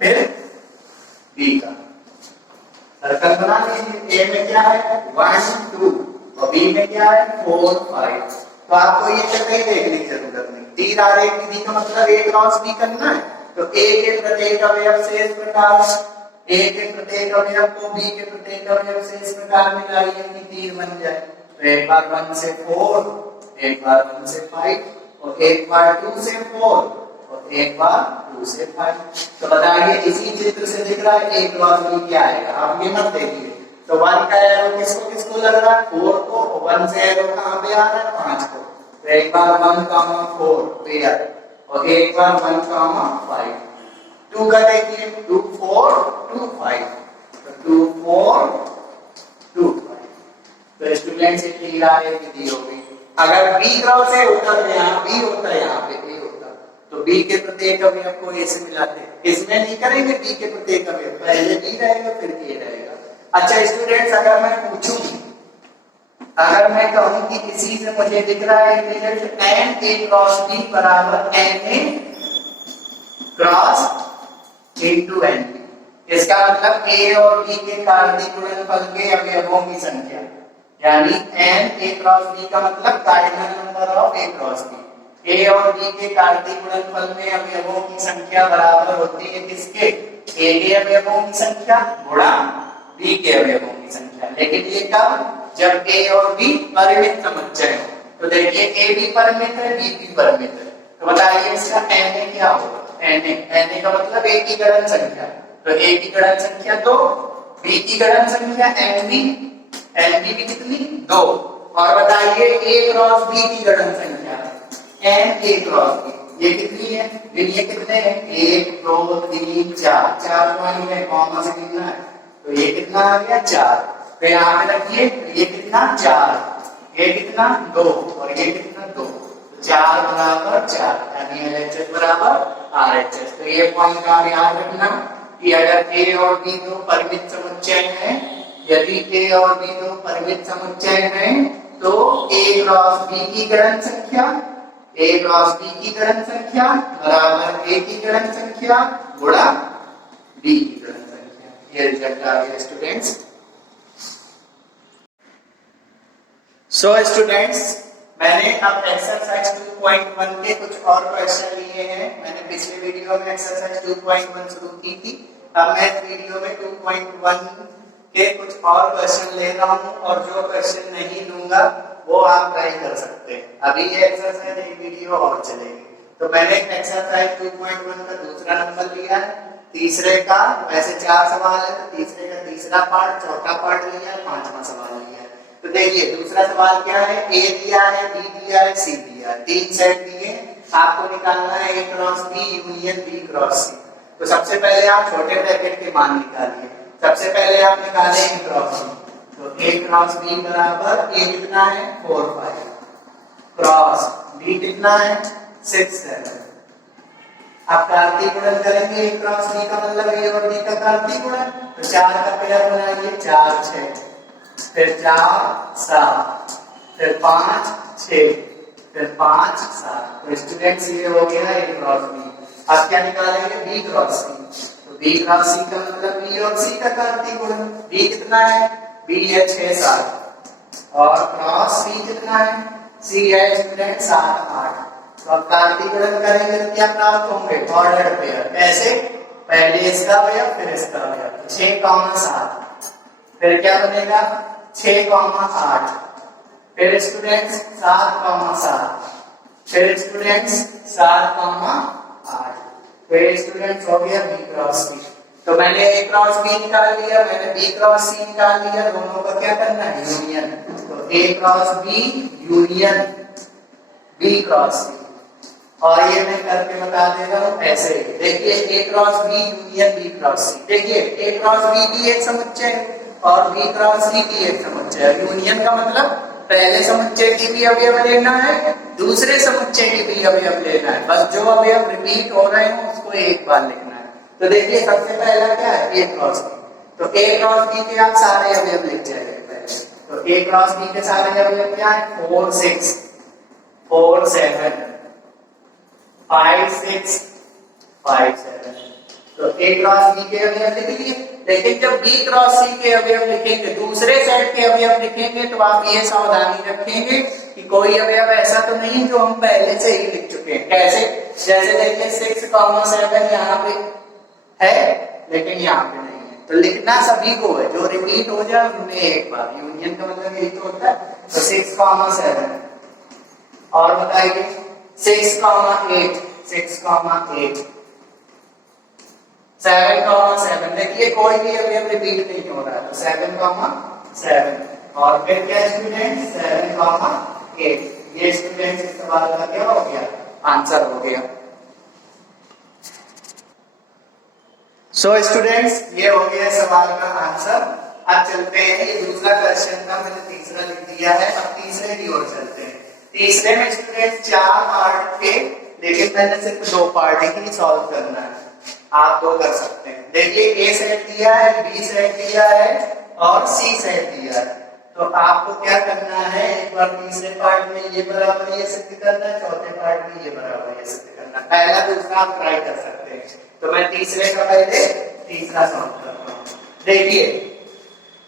फिर b का सर्कल बना लीजिए। a में क्या है 1 2 और b में क्या है 4 5। तो आपको ये कहीं देखने की जरूरत नहीं। तीर आरेख विधि का मतलब a क्रॉस b करना है, तो a के प्रत्येक अवयव से इस प्रकार, a के प्रत्येक अवयव को b के प्रत्येक अवयव से इस प्रकार मिलाइए कि तीर बन जाए। तो एक बार 1 से 4, एक बार 1 से 5 और एक बार 2 से 4 और एक बार 2 से 5। तो बताइए इसी चित्र से दिख रहा है a क्रॉस b क्या आएगा, आप ये मत देखिए। तो 1 का एरो किसको किसको लग रहा है 4 को, और 1 से एरो कहां पे आ रहा है 5 को। तो एक बार 1 4 पेयर और एक बार 1 5। 2 का देखिए 2 4 2 5, तो 2 4 2 5। तो स्टूडेंट्स ये तीर आरेख विधि हो गई। अगर b क्रॉस a होता तो यहाँ b होता, यहाँ पे a होता, तो b के प्रत्येक अवयव को a से मिलाते। इसमें नहीं करेंगे b के प्रत्येक अवयव, पहले b रहेगा फिर a रहेगा। अच्छा स्टूडेंट्स अगर मैं पूछूं, अगर मैं कहूं कि किसी से मुझे दिख रहा है result n a cross b बराबर n a cross into n b, इसका मतलब a और b के कार्तीय गुणनफल के अवयवों की संख्या, यानी n a क्रॉस b का मतलब cardinal number of a cross b। a और b के कार्तीय गुणनफल में अवयवों की संख्या बराबर होती है किसके, a के अवयवों की संख्या गुणा b के अवयवों की संख्या। लेकिन ये कब, जब a और b परिमित समुच्चय हो। तो देखिए a भी परिमित है b भी परिमित है। तो बताइए इसका na क्या होगा, na का मतलब a की गणन संख्या। तो a की गणन संख्या 2, b की गणन संख्या nb भी कितनी 2। और बताइए a क्रॉस b की गणन संख्या n a क्रॉस b ये कितनी है, ये कितने हैं 1 2 3 4, 4 पॉइंट है, कॉमा से गिनना है। तो ये कितना आ गया 4। तो यहाँ पे रखिए ये कितना 4, ये कितना 2 और ये कितना 2। 4 बराबर 4 यानी LHS बराबर RHS। तो ये पॉइंट आप याद रखना कि अगर a और b दो परिमित समुच्चय हैं, यदि a और b दो परिमित समुच्चय हैं तो a क्रॉस b की गणन संख्या a क्रॉस b की गणन संख्या बराबर a की गणन संख्या गुणा b की गणन संख्या। ये रिजल्ट आ गया स्टूडेंट्स। सो स्टूडेंट्स, मैंने अब एक्सरसाइज 2.1 के कुछ और क्वेश्चन लिए हैं। मैंने पिछले वीडियो में एक्सरसाइज 2.1 शुरू की थी। अब मैं इस वीडियो में 2.1 के कुछ और क्वेश्चन ले रहा हूं और जो क्वेश्चन नहीं लूंगा वो आप ट्राई कर सकते हैं। अभी ये एक्सरसाइज एक वीडियो और चलेगी। तो मैंने एक्सरसाइज 2.1 का दूसरा नंबर लिया है, तीसरे का वैसे 4 सवाल है तो तीसरे का तीसरा पार्ट, चौथा पार्ट लिया है, 5वां सवाल लिया है। तो देखिए दूसरा सवाल क्या है, ए दिया है, बी दिया है, सी दिया है, 3 सेट दिए, आपको निकालना है A cross B union B cross C. तो सबसे पहले आप छोटे ब्रैकेट के मान निकालिए। सबसे पहले आप निकालें ए क्रॉस बी, तो ए क्रॉस बी बराबर ए कितना है 4 5 क्रॉस बी कितना है 6 7। आप कार्तीय गुणन करेंगे, ए क्रॉस बी का मतलब ए और बी का कार्तीय गुणन, तो 4 का पेयर बनाइए 4 6, फिर 4 7, फिर 5 6, फिर 5 7। तो स्टूडेंट्स ये हो गया ए क्रॉस बी। अब क्या निकालेंगे बी क्रॉस सी, तो बी क्रॉस सी का मतलब बी और सी का कार्तीय गुणन। बी कितना है, बी है 6 7 और क्रॉस सी कितना है, सी है स्टूडेंट 7 8। तो अब कार्तीय गुणन करेंगे तो क्या प्राप्त होंगे, ऑर्डर्ड पेयर। कैसे, पहले इसका अवयव फिर इसका अवयव, 6 7, फिर क्या बनेगा 6 8, फिर स्टूडेंट्स 7 7, फिर स्टूडेंट्स 7 8। फिर स्टूडेंट्स हो गया बी क्रॉस बी। तो मैंने ए क्रॉस बी निकाल लिया, मैंने बी क्रॉस सी निकाल लिया, दोनों का क्या करना है यूनियन। तो A cross B union B cross C, और ये मैं करके बता दे रहा हूं ऐसे। देखिए A cross B union B cross C, देखिए ए क्रॉस बी भी एक समुच्चय और बी क्रॉस सी भी एक समुच्चय। यूनियन का मतलब पहले समुच्चय की भी अवयव लेना है, दूसरे समुच्चय की भी अवयव लेना है, बस जो अवयव रिपीट हो रहे हो उसको एक बार लिखना है। तो देखिए सबसे पहला क्या है ए क्रॉस बी, तो ए क्रॉस बी के आप सारे अवयव लिख जाइए पहले। तो ए क्रॉस बी के सारे अवयव क्या है 4 6 4 7 5 6 5 7। तो ए क्रॉस बी के अवयव लिख लिए। लेकिन जब बी क्रॉस सी के अवयव लिखेंगे, दूसरे सेट के अवयव लिखेंगे, तो आप ये सावधानी रखेंगे कि कोई अवयव ऐसा तो नहीं जो हम पहले से ही लिख चुके हैं। कैसे, जैसे देखिए 6 7 यहाँ पे है लेकिन यहाँ पे नहीं है, तो लिखना सभी को है, जो रिपीट हो जाए उनमें एक बार। यूनियन का मतलब यही तो होता है। तो 6 7 और बताइए 6 8 6 8 7 7। देखिए कोई भी अवयव रिपीट नहीं हो रहा है, तो 7 7 और फिर क्या स्टूडेंट 7 8। ये स्टूडेंट इस सवाल का क्या हो गया, आंसर हो गया। सो स्टूडेंट्स ये हो गया सवाल का आंसर। अब चलते हैं, ये दूसरा क्वेश्चन था, मैंने तीसरा लिख दिया है। अब तीसरे की ओर चलते हैं। तीसरे में स्टूडेंट 4 पार्ट के, लेकिन मैंने सिर्फ 2 पार्ट ही सॉल्व करना है, आप 2 कर सकते हैं। देखिए ए सेट दिया है, बी सेट दिया है और सी सेट दिया है। तो आपको क्या करना है, एक बार तीसरे पार्ट में ये बराबर ये सिद्ध करना है, चौथे पार्ट में ये बराबर ये सिद्ध करना है। पहला दूसरा आप ट्राई कर सकते हैं। तो मैं तीसरे का पहले तीसरा सॉल्व करता हूँ। देखिए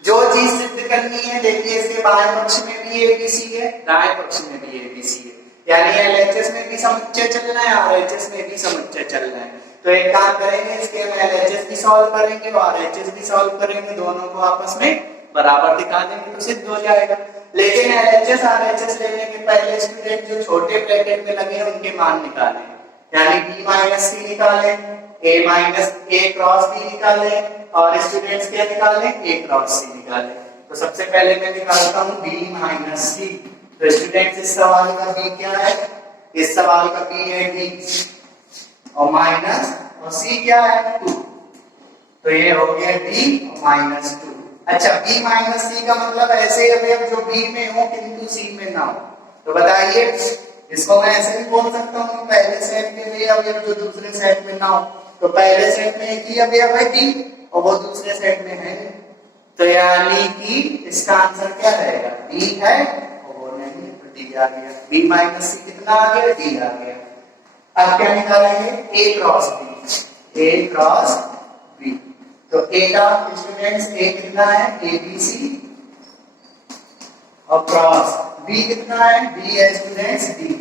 जो चीज सिद्ध करनी है, देखिए इसके बाएं पक्ष में भी एबीसी है, दाएं पक्ष में भी एबीसी है, यानी एलएचएस में भी समुच्चय चलना है और आरएचएस में भी समुच्चय चलना है। तो एक काम करेंगे, इसके हम एलएचएस भी सॉल्व करेंगे और आरएचएस भी सॉल्व करेंगे, दोनों को आपस में बराबर दिखा देंगे तो सिद्ध हो जाएगा। लेकिन एलएचएस आरएचएस लेने के पहले स्टूडेंट जो छोटे ब्रैकेट में लगे हैं उनके मान निकालें, यानी b माइनस सी निकालें, a minus a cross b निकालें और स्टूडेंट्स क्या निकालें, a क्रॉस c निकालें। तो सबसे पहले मैं निकालता हूं b माइनस c। तो स्टूडेंट्स इस सवाल का b क्या है, इस सवाल का b है d और माइनस और c क्या है 2। तो ये हो गया d माइनस 2। अच्छा b माइनस c का मतलब ऐसे अवयव जो b में हो किंतु c में ना हो। तो बताइए इसको मैं ऐसे भी बोल सकता हूँ, पहले सेट में भी अवयव जो दूसरे सेट में ना हो। तो पहले सेट में एक ही अवयव है d और वो दूसरे सेट में है, तो यानी कि इसका आंसर क्या रहेगा, d है और वो डी आ गया, बी माइनस सी कितना आ गया, डी आ गया। अब क्या निकालेंगे, ए क्रॉस बी, ए क्रॉस बी। तो ए का स्टूडेंट्स ए कितना है, ए बी सी, और क्रॉस बी कितना है, बी है स्टूडेंट्स डी।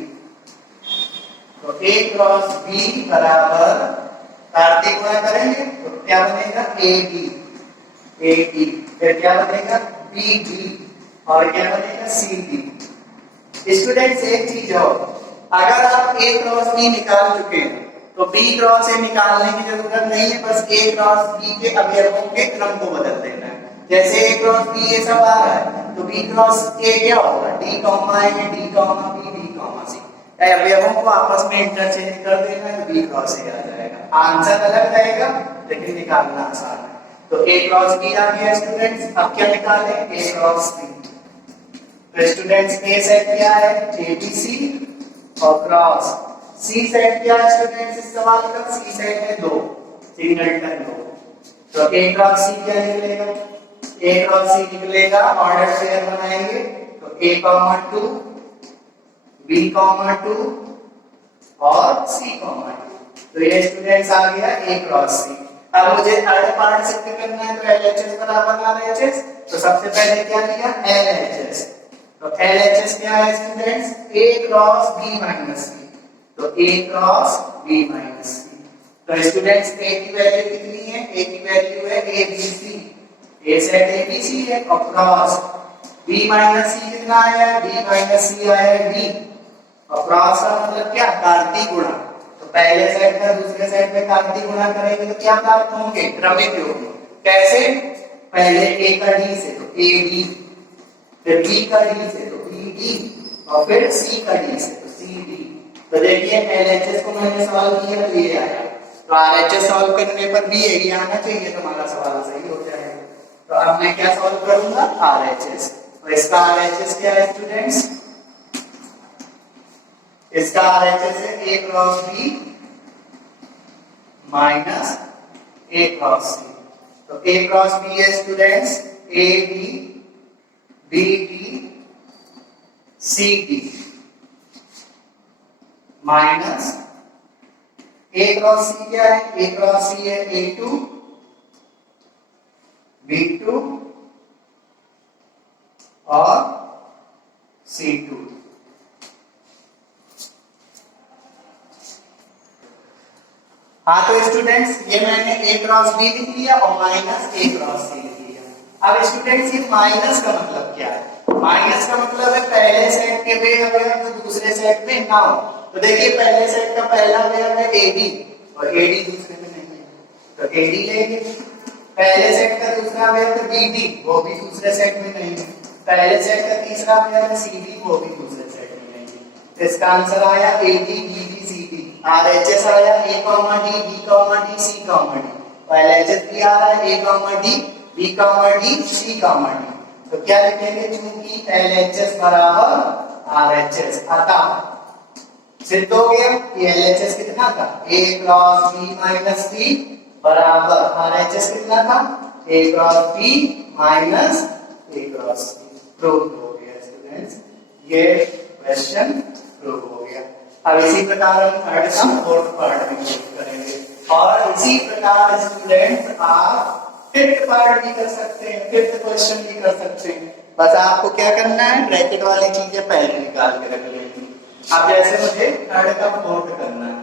तो ए क्रॉस बी बराबर कार्तीय गुणा करेंगे तो क्या बनेगा, ए बी, ए बी, फिर क्या बनेगा, बी बी, और क्या बनेगा, सी बी। स्टूडेंट्स एक चीज और, अगर आप ए क्रॉस बी निकाल चुके हैं तो बी क्रॉस ए निकालने की जरूरत नहीं है, बस ए क्रॉस बी के अवयवों के क्रम को बदल देना है। जैसे ए क्रॉस बी ये सब आ रहा है तो बी क्रॉस ए क्या होगा, D comma A, D comma B, B comma C, अवयवों को आपस में इंटरचेंज कर देना है तो बी क्रॉस ए आ जाएगा। आंसर अलग रहेगा लेकिन निकालना आसान है। तो ए क्रॉस बी आ गया स्टूडेंट्स। अब क्या निकालें, ए क्रॉस बी। तो स्टूडेंट्स ए सेट क्या है, ए बी सी, और क्रॉस सी सेट क्या है स्टूडेंट्स, इस सवाल का सी सेट है 2, सिंगलटन 2। तो ए क्रॉस सी क्या निकलेगा, ए क्रॉस सी निकलेगा, ऑर्डर पेयर बनाएंगे तो a, 2, b, 2 और c, 2। तो ये स्टूडेंट्स आ गया a क्रॉस सी। अब मुझे थर्ड पार्ट सिद्ध करना है तो LHS बराबर RHS। तो सबसे पहले क्या लिया, LHS। तो LHS क्या है students, a cross b minus c। तो a cross b minus c। तो स्टूडेंट्स a की वैल्यू कितनी है, a की वैल्यू है a b c, a set a b c है, और क्रॉस b माइनस c कितना आया, b माइनस c आया है b, और क्रॉस का मतलब क्या, कार्तीय गुणा। तो पहले सेट का दूसरे सेट में कार्तीय गुणा करेंगे तो क्या प्राप्त होंगे, क्रमिक योग। कैसे, पहले a का d से तो a b, फिर b का d से तो b d, और फिर c का d से तो c d। तो देखिए LHS को मैंने सॉल्व किया तो ये आया। तो RHS सॉल्व करने पर भी यही आना चाहिए, तुम्हारा सवाल सही हो जाएगा। तो अब मैं क्या सॉल्व करूंगा, RHS। तो इसका RHS क्या है स्टूडेंट्स, इसका RHS है a cross b minus a cross c। तो a क्रॉस b है students a b, b d, c d minus a cross c क्या है, a क्रॉस c है a2, b2 और c2। हाँ तो स्टूडेंट्स ये मैंने a क्रॉस b लिख लिया और माइनस a क्रॉस c लिख लिया। अब स्टूडेंट्स ये माइनस का मतलब क्या है, माइनस का मतलब है पहले सेट के वे अवयव तो दूसरे सेट में ना हो। तो देखिए पहले सेट का पहला अवयव है ad और ad दूसरे में नहीं है तो ad लेंगे। पहले सेट का दूसरा अवयव है bd, वो भी दूसरे सेट में नहीं है। पहले सेट का तीसरा अवयव है cd, वो भी दूसरे सेट में नहीं है। तो इसका आंसर आया ad, bd, cd। RHS आया a, d, b, d, c, d। तो LHS भी आ रहा है a, d, b, d, c, d। तो क्या लिखेंगे, चूंकि LHS बराबर RHS, अतः सिद्ध हो गया कि LHS कितना था, a cross b minus c बराबर RHS कितना था, a cross b minus a cross c। Prove हो गया स्टूडेंट्स, ये क्वेश्चन प्रूव हो गया। अब इसी प्रकार हम थर्ड का फोर्थ पार्ट में प्रूव करेंगे, और इसी प्रकार स्टूडेंट्स आप फिफ्थ पार्ट भी कर सकते हैं, फिफ्थ क्वेश्चन भी कर सकते हैं। बस आपको क्या करना है, ब्रैकेट वाली चीजें पहले निकाल के रख लेनी। अब जैसे मुझे थर्ड का फोर्थ करना है,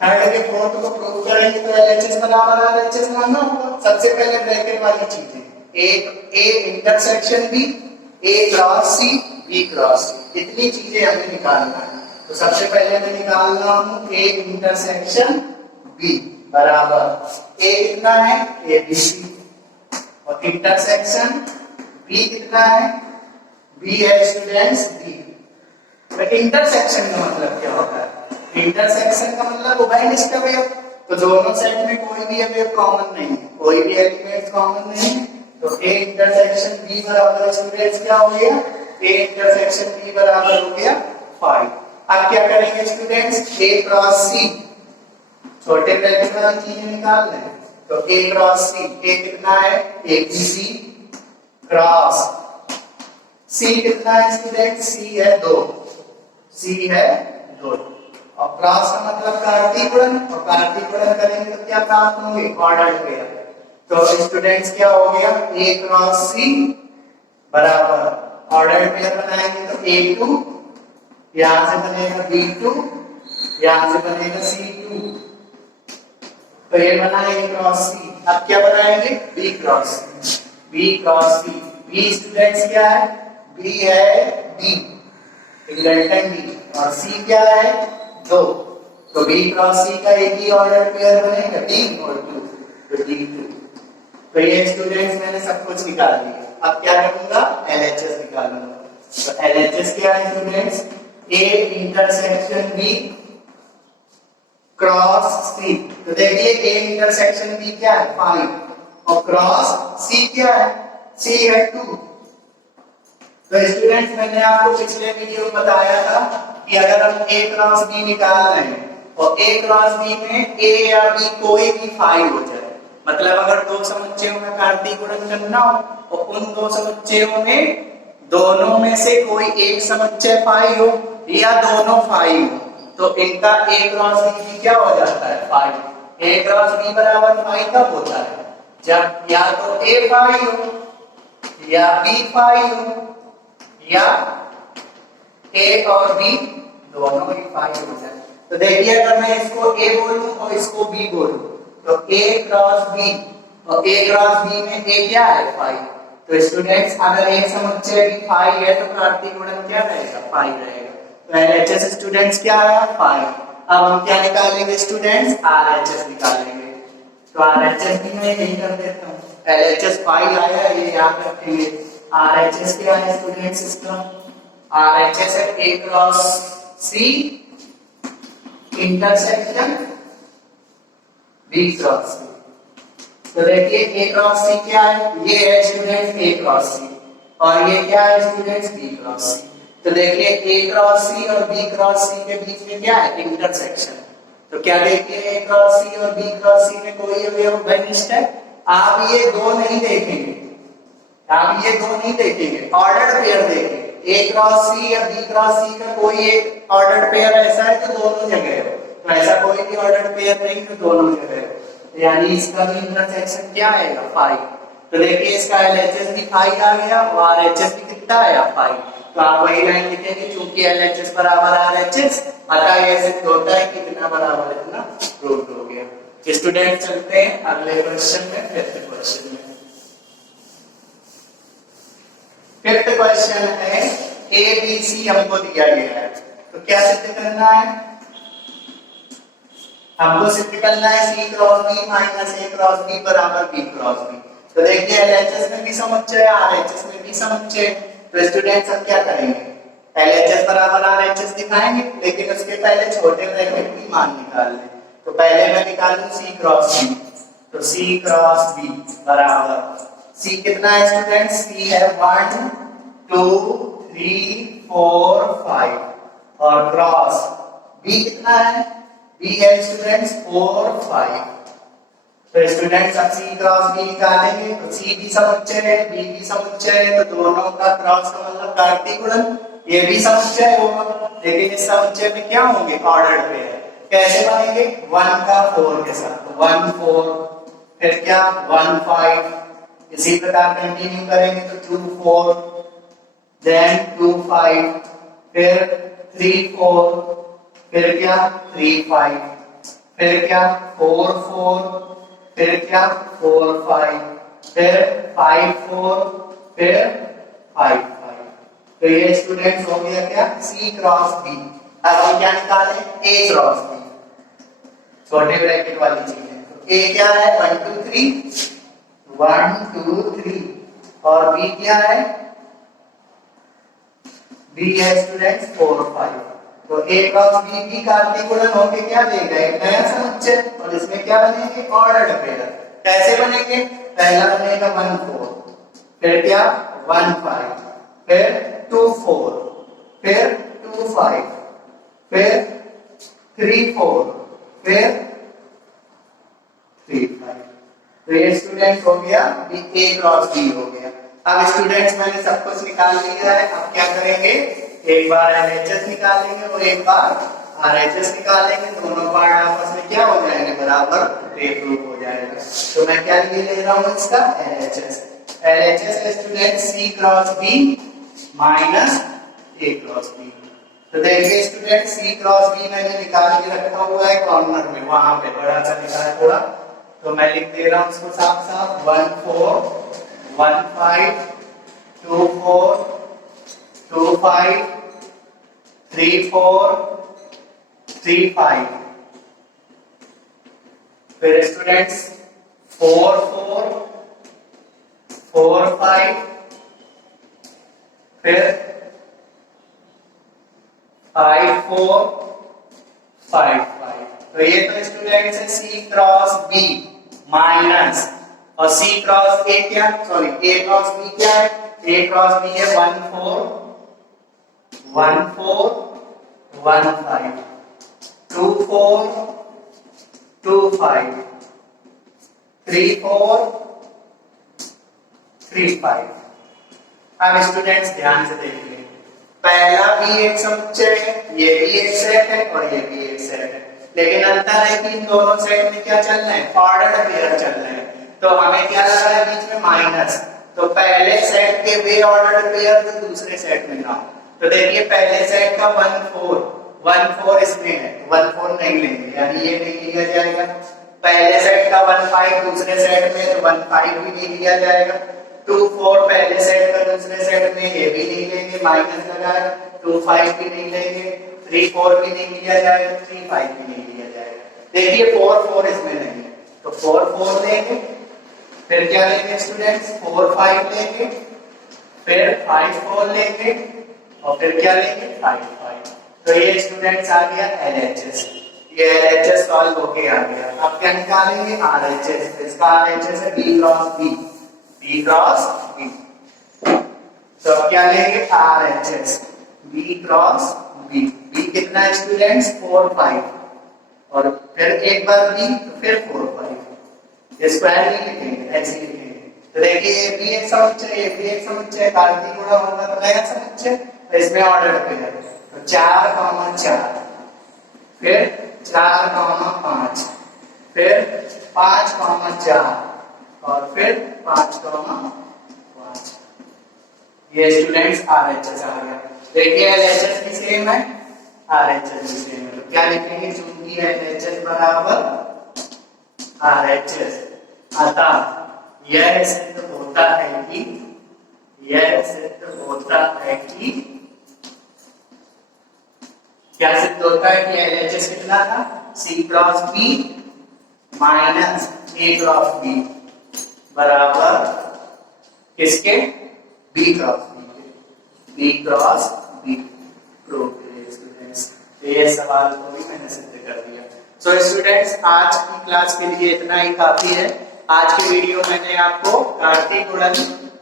थर्ड के फोर्थ को प्रूव करेंगे तो LHS बराबर RHS मानना होगा। सबसे पहले ब्रैकेट वाली चीजें, एक A intersection B, A cross C, B cross C, इतनी चीजें हमें निकालना है। तो सबसे पहले मैं निकालना हूं A इंटरसेक्शन B बराबर A कितना है, ABC, और इंटरसेक्शन B कितना है, B है स्टूडेंट्स D। तो इंटरसेक्शन का मतलब क्या होता है, इंटरसेक्शन का मतलब उभयनिष्ठ अवयव। तो दोनों सेट में कोई भी अवयव कॉमन नहीं है, कोई भी एलिमेंट कॉमन नहीं है। तो A इंटरसेक्शन B बराबर स्टूडेंट्स क्या हो गया, A इंटरसेक्शन B बराबर हो गया 5। अब क्या करेंगे स्टूडेंट्स, A क्रॉस C, छोटे ब्रैकेट वाली चीजें निकाल लें। तो A क्रॉस C, A कितना है, ABC क्रॉस सी कितना है स्टूडेंट? सी है 2, सी है 2। और क्रॉस का मतलब कार्तीय गुणन, और कार्तीय गुणन करेंगे तो क्या प्राप्त होंगे? Ordered pair. तो स्टूडेंट्स क्या हो गया? ए क्रॉस सी बराबर ऑर्डर्ड पेयर बनाएंगे तो A2, यहां से बनेगा B2, यहां से बनेगा C2। तो ये बना A क्रॉस सी। अब क्या बनाएंगे? B क्रॉस सी। B क्रॉस सी, B स्टूडेंट्स क्या है? B है D, इक्विवेलेंट D, और C क्या है? 2। तो B क्रॉस C का एक ही ऑर्डर पेयर बनेगा D और 2, तो D2। तो ये स्टूडेंट्स मैंने सब कुछ निकाल लिया। अब क्या करूंगा? LHS निकालूंगा। तो LHS क्या है students? A intersection B cross C। तो देखिए A इंटरसेक्शन B क्या है? 5, और क्रॉस C क्या है? C है 2। तो स्टूडेंट्स मैंने आपको पिछले वीडियो में बताया था कि अगर हम A क्रॉस B निकाल रहे हैं और A क्रॉस B में A या B कोई भी 5 हो जाए, मतलब अगर दो समुच्चयों का कार्तीय गुणन करना हो और उन दो समुच्चयों में दोनों में से कोई एक समुच्चय 5 हो या दोनों 5 हो, तो इनका A क्रॉस B क्या हो जाता है? 5। A क्रॉस B बराबर 5 कब होता है? जब या तो A 5 हो या B 5 हो या A और B दोनों ही 5 हो जाए। तो देखिए अगर मैं इसको A बोलूं और इसको B बोलूं तो A क्रॉस B, और A क्रॉस B में A क्या है? 5। तो स्टूडेंट्स अगर एक समुच्चय भी 5 है तो कार्तीय गुणन क्या रहेगा? 5 रहेगा। तो LHS स्टूडेंट्स क्या आया? 5। अब हम क्या निकालेंगे स्टूडेंट्स? RHS निकालेंगे। तो RHS भी मैं यही कर देता हूँ। LHS 5 आया, ये याद रखेंगे। RHS क्या है स्टूडेंट्स इसका? RHS है A cross C intersection B cross C। तो देखिए A क्रॉस C क्या है? ये है स्टूडेंट्स A क्रॉस C, और ये क्या है स्टूडेंट्स? B cross C। तो देखिए A क्रॉस C और B क्रॉस C के बीच में क्या है? इंटरसेक्शन। तो क्या देखिए A क्रॉस C और B क्रॉस C में कोई अवयव घनिष्ठ है? आप ये दो नहीं देखेंगे, आप ये दो नहीं देखेंगे, ऑर्डर्ड पेयर देखेंगे। A क्रॉस C या B क्रॉस C का कोई एक ऑर्डर्ड पेयर ऐसा है जो दोनों जगह है, तो ऐसा कोई भी ऑर्डर्ड पेयर नहीं जो दोनों जगह है, यानी इसका भी इंटरसेक्शन क्या आएगा? 5। तो देखिए इसका LHS भी 5 आ गया और RHS भी कितना आया? 5। तो आप वही लाइन लिखेंगे, क्योंकि LHS बराबर RHS, अतः ये सिद्ध होता है कि इतना बराबर इतना प्रूव्ड हो गया। स्टूडेंट चलते हैं अगले क्वेश्चन में, फिफ्थ क्वेश्चन में। फिफ्थ क्वेश्चन है ABC हमको दिया गया है, तो क्या सिद्ध करना है? हमको सिद्ध करना है C cross B minus A cross B बराबर B क्रॉस B। तो देखिए LHS में भी समुच्चय है, RHS में भी समुच्चय है। तो स्टूडेंट्स हम क्या करेंगे? LHS बराबर RHS दिखाएंगे, लेकिन उसके पहले छोटे ब्रैकेट की मान निकाल लें। तो पहले मैं निकालूं C क्रॉस B, तो C क्रॉस B बराबर C कितना है स्टूडेंट्स? C है 1 2 3 4 5, और क्रॉस B कितना है? B है स्टूडेंट्स 4 5। तो स्टूडेंट्स अब C क्रॉस B निकालेंगे तो C भी समुच्चय है, B भी समुच्चय है, तो दोनों का क्रॉस का मतलब कार्तीय गुणन, ये भी समुच्चय होगा, लेकिन इस समुच्चय में क्या होंगे? Ordered pair. कैसे बनेंगे? 1 का 4 के साथ, 1 4, फिर क्या? 1 5, इसी प्रकार कंटिन्यू करेंगे तो 2 4, देन 2 5, फिर 3 4, फिर क्या? 3 5, फिर क्या? 4 4, फिर क्या? 4 5, फिर 5 4, फिर 5 5। तो ये स्टूडेंट्स हो गया क्या? C cross B। अब हम क्या निकालें? A क्रॉस B, छोटे ब्रैकेट वाली चीज है। तो A क्या है? 1 2 3, 1 2 3, और B क्या है? B है स्टूडेंट्स 4 5। तो A क्रॉस B भी कार्तीय गुणन होके क्या देगा? एक नया समुच्चय, और इसमें क्या बनेंगे? Ordered pair. कैसे बनेंगे? पहला बनेगा 1 4, फिर क्या? 1 5, फिर 2 4, फिर 2 5, फिर 3 4, फिर 3 5। तो ये स्टूडेंट हो गया A क्रॉस B हो गया। अब स्टूडेंट्स मैंने सब कुछ निकाल लिया है, अब क्या करेंगे, एक बार LHS निकालेंगे और एक बार RHS निकालेंगे, दोनों पार्ट आपस में क्या हो जाएंगे, बराबर प्रूफ हो जाएगा। तो मैं क्या ले रहा हूँ इसका LHS का student C cross B minus A cross B। तो देखिए स्टूडेंट C क्रॉस B मैंने निकाल के रखा हुआ है कॉर्नर में, वहां पे बड़ा सा लिखा है थोड़ा, तो मैं लिख दे रहा हूँ उसको साफ साफ 1 4 1 5 2 4 2 5 3 4 3 5। फिर स्टूडेंट्स 4 4 4 5, फिर 5 4 5 5। तो ये तो स्टूडेंट्स है C क्रॉस B माइनस, और C क्रॉस A क्या, सॉरी A क्रॉस B क्या है, A क्रॉस B है 1 4 1 4 1 5 2 4 2 5 3 4 3 5। अब स्टूडेंट्स ध्यान से देखिए, पहला भी एक समुच्चय है, ये भी एक सेट है और ये भी एक सेट है, लेकिन अंतर है कि इन दोनों सेट में क्या चल रहा है, ऑर्डर्ड पेयर चल रहे हैं। तो हमें क्या लग रहा है बीच में माइनस, तो पहले सेट के वे ऑर्डर्ड पेयर तो दूसरे सेट में ना हो। तो देखिए पहले सेट का 1 4 इसमें है, 1 4 नहीं लेंगे, यानी ये नहीं लिया जाएगा। पहले सेट का 1 5 दूसरे सेट में, तो 1 5 भी नहीं लिया जाएगा। 2 4 पहले सेट का दूसरे सेट में, ये भी नहीं लेंगे, माइनस लगा है। 2 5 भी नहीं लेंगे, 3 4 भी नहीं लिया जाएगा, 3 5 भी नहीं लिया जाएगा। देखिए 4 4 इसमें नहीं है, तो 4 4 लेंगे, फिर क्या लेंगे स्टूडेंट्स, 4 5 लेंगे, फिर 5 4 लेंगे, और फिर क्या लेंगे 5 5। तो ये स्टूडेंट्स आ गया LHS, ये LHS सॉल्व होके आ गया। अब क्या निकालेंगे RHS, इसका RHS है B cross B, B cross B। तो अब क्या लेंगे RHS B cross B, B कितना है स्टूडेंट्स 4 5, और फिर एक बार B, फिर 4 5, स्क्वायर नहीं लिखेंगे, ऐसे लिखेंगे। तो देखिए ये भी एक समुच्चय, ये भी एक समुच्चय, कार्तीय गुणा होगा तो नया समुच्चय, तो इसमें ऑर्डर पेयर, तो 4 4, फिर 4 5, फिर 5 4, और फिर 5 5। ये स्टूडेंट्स RHS आ गया। देखिए LHS भी सेम है, RHS भी सेम है, तो क्या लिखेंगे, चूंकि LHS बराबर RHS, अतः यह सिद्ध होता है कि, यह सिद्ध होता है कि, क्या सिद्ध होता है कि LHS कितना था, C cross B minus A cross B बराबर किसके, B क्रॉस B के, B क्रॉस B प्रूव करिए स्टूडेंट्स। ये सवाल को भी मैंने सिद्ध कर दिया। सो स्टूडेंट्स आज की क्लास के लिए इतना ही काफी है। आज की वीडियो मैंने आपको कार्तीय गुणन,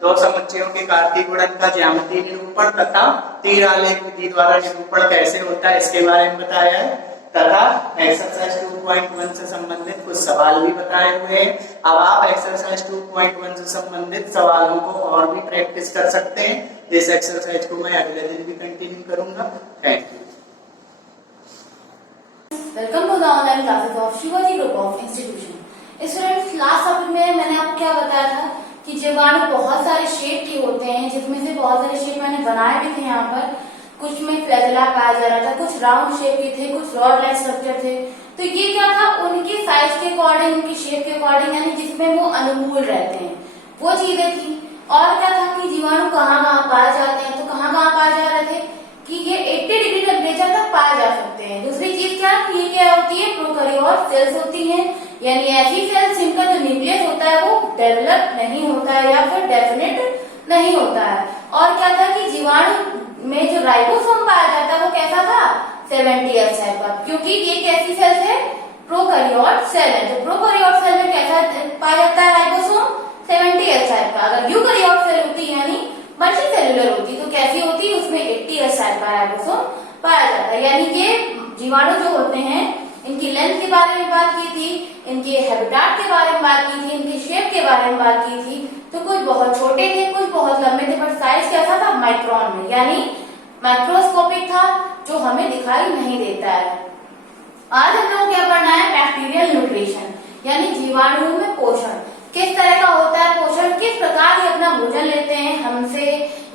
दो समुच्चयों के कार्तीय गुणन का ज्यामितीय निरूपण तथा तीर आलेख विधि द्वारा निरूपण कैसे होता है इसके बारे में बताया है, तथा एक्सरसाइज 2.1 से संबंधित कुछ सवाल भी बताए हुए हैं। अब आप एक्सरसाइज 2.1 से संबंधित सवालों को और भी प्रैक्टिस कर सकते हैं। इस एक्सरसाइज को मैं अगले दिन भी कंटिन्यू करूंगा। Thank you. Welcome to the online classes of Shivaji group of institution. Students last topic में मैंने आपको क्या बताया था कि जीवाणु बहुत सारे शेप के होते हैं, जिसमें से बहुत सारे शेप मैंने बनाए भी थे। यहाँ पर कुछ में फ्लैजेला पाया जा रहा था, कुछ राउंड शेप के थे, कुछ रॉड लाइक स्ट्रक्चर थे। तो ये क्या था, उनकी साइज के अकॉर्डिंग, उनकी शेप के अकॉर्डिंग, यानी जिसमें वो अनुकूल रहते हैं वो चीजें थी। और क्या था कि जीवाणु कहाँ पाए जाते हैं, तो कहाँ पाए जा रहे थे कि ये 80 डिग्री टेम्परेचर तक पाए जा सकते हैं। दूसरी चीज क्या, ये क्या होती है, प्रोकैरियोट सेल्स होती हैं, यानी ऐसी सेल्स जिनका जो न्यूक्लियस होता है वो डेवलप नहीं होता है या फिर डेफिनेट नहीं होता है। और क्या था कि जीवाणु में जो राइबोसोम पाया जाता है वो कैसा था, 70S टाइप का, क्योंकि ये कैसी सेल्स है, प्रोकैरियोट सेल है। तो प्रोकैरियोट सेल में कैसा पाया जाता है राइबोसोम, 70S टाइप का। अगर यूकैरियोट सेल होती है यानी मल्टी सेलुलर होती तो कैसी होती, उसमें 80S टाइप का राइबोसोम पाया जाता है। यानी ये जीवाणु जो होते हैं, इनकी लेंथ के बारे में बात की थी, इनके हैबिटेट के बारे में बात की थी, इनके शेप के बारे में बात की थी। तो कुछ बहुत छोटे थे, कुछ बहुत लंबे थे, पर साइज कैसा था? माइक्रोन में, यानी माइक्रोस्कोपिक था, जो हमें दिखाई नहीं देता है। आज हम लोग क्या पढ़ना है? बैक्टीरियल न्यूट्रिशन, यानी जीवाणुओं में पोषण। किस तरह का होता है पोषण, किस प्रकार ये अपना भोजन लेते हैं हमसे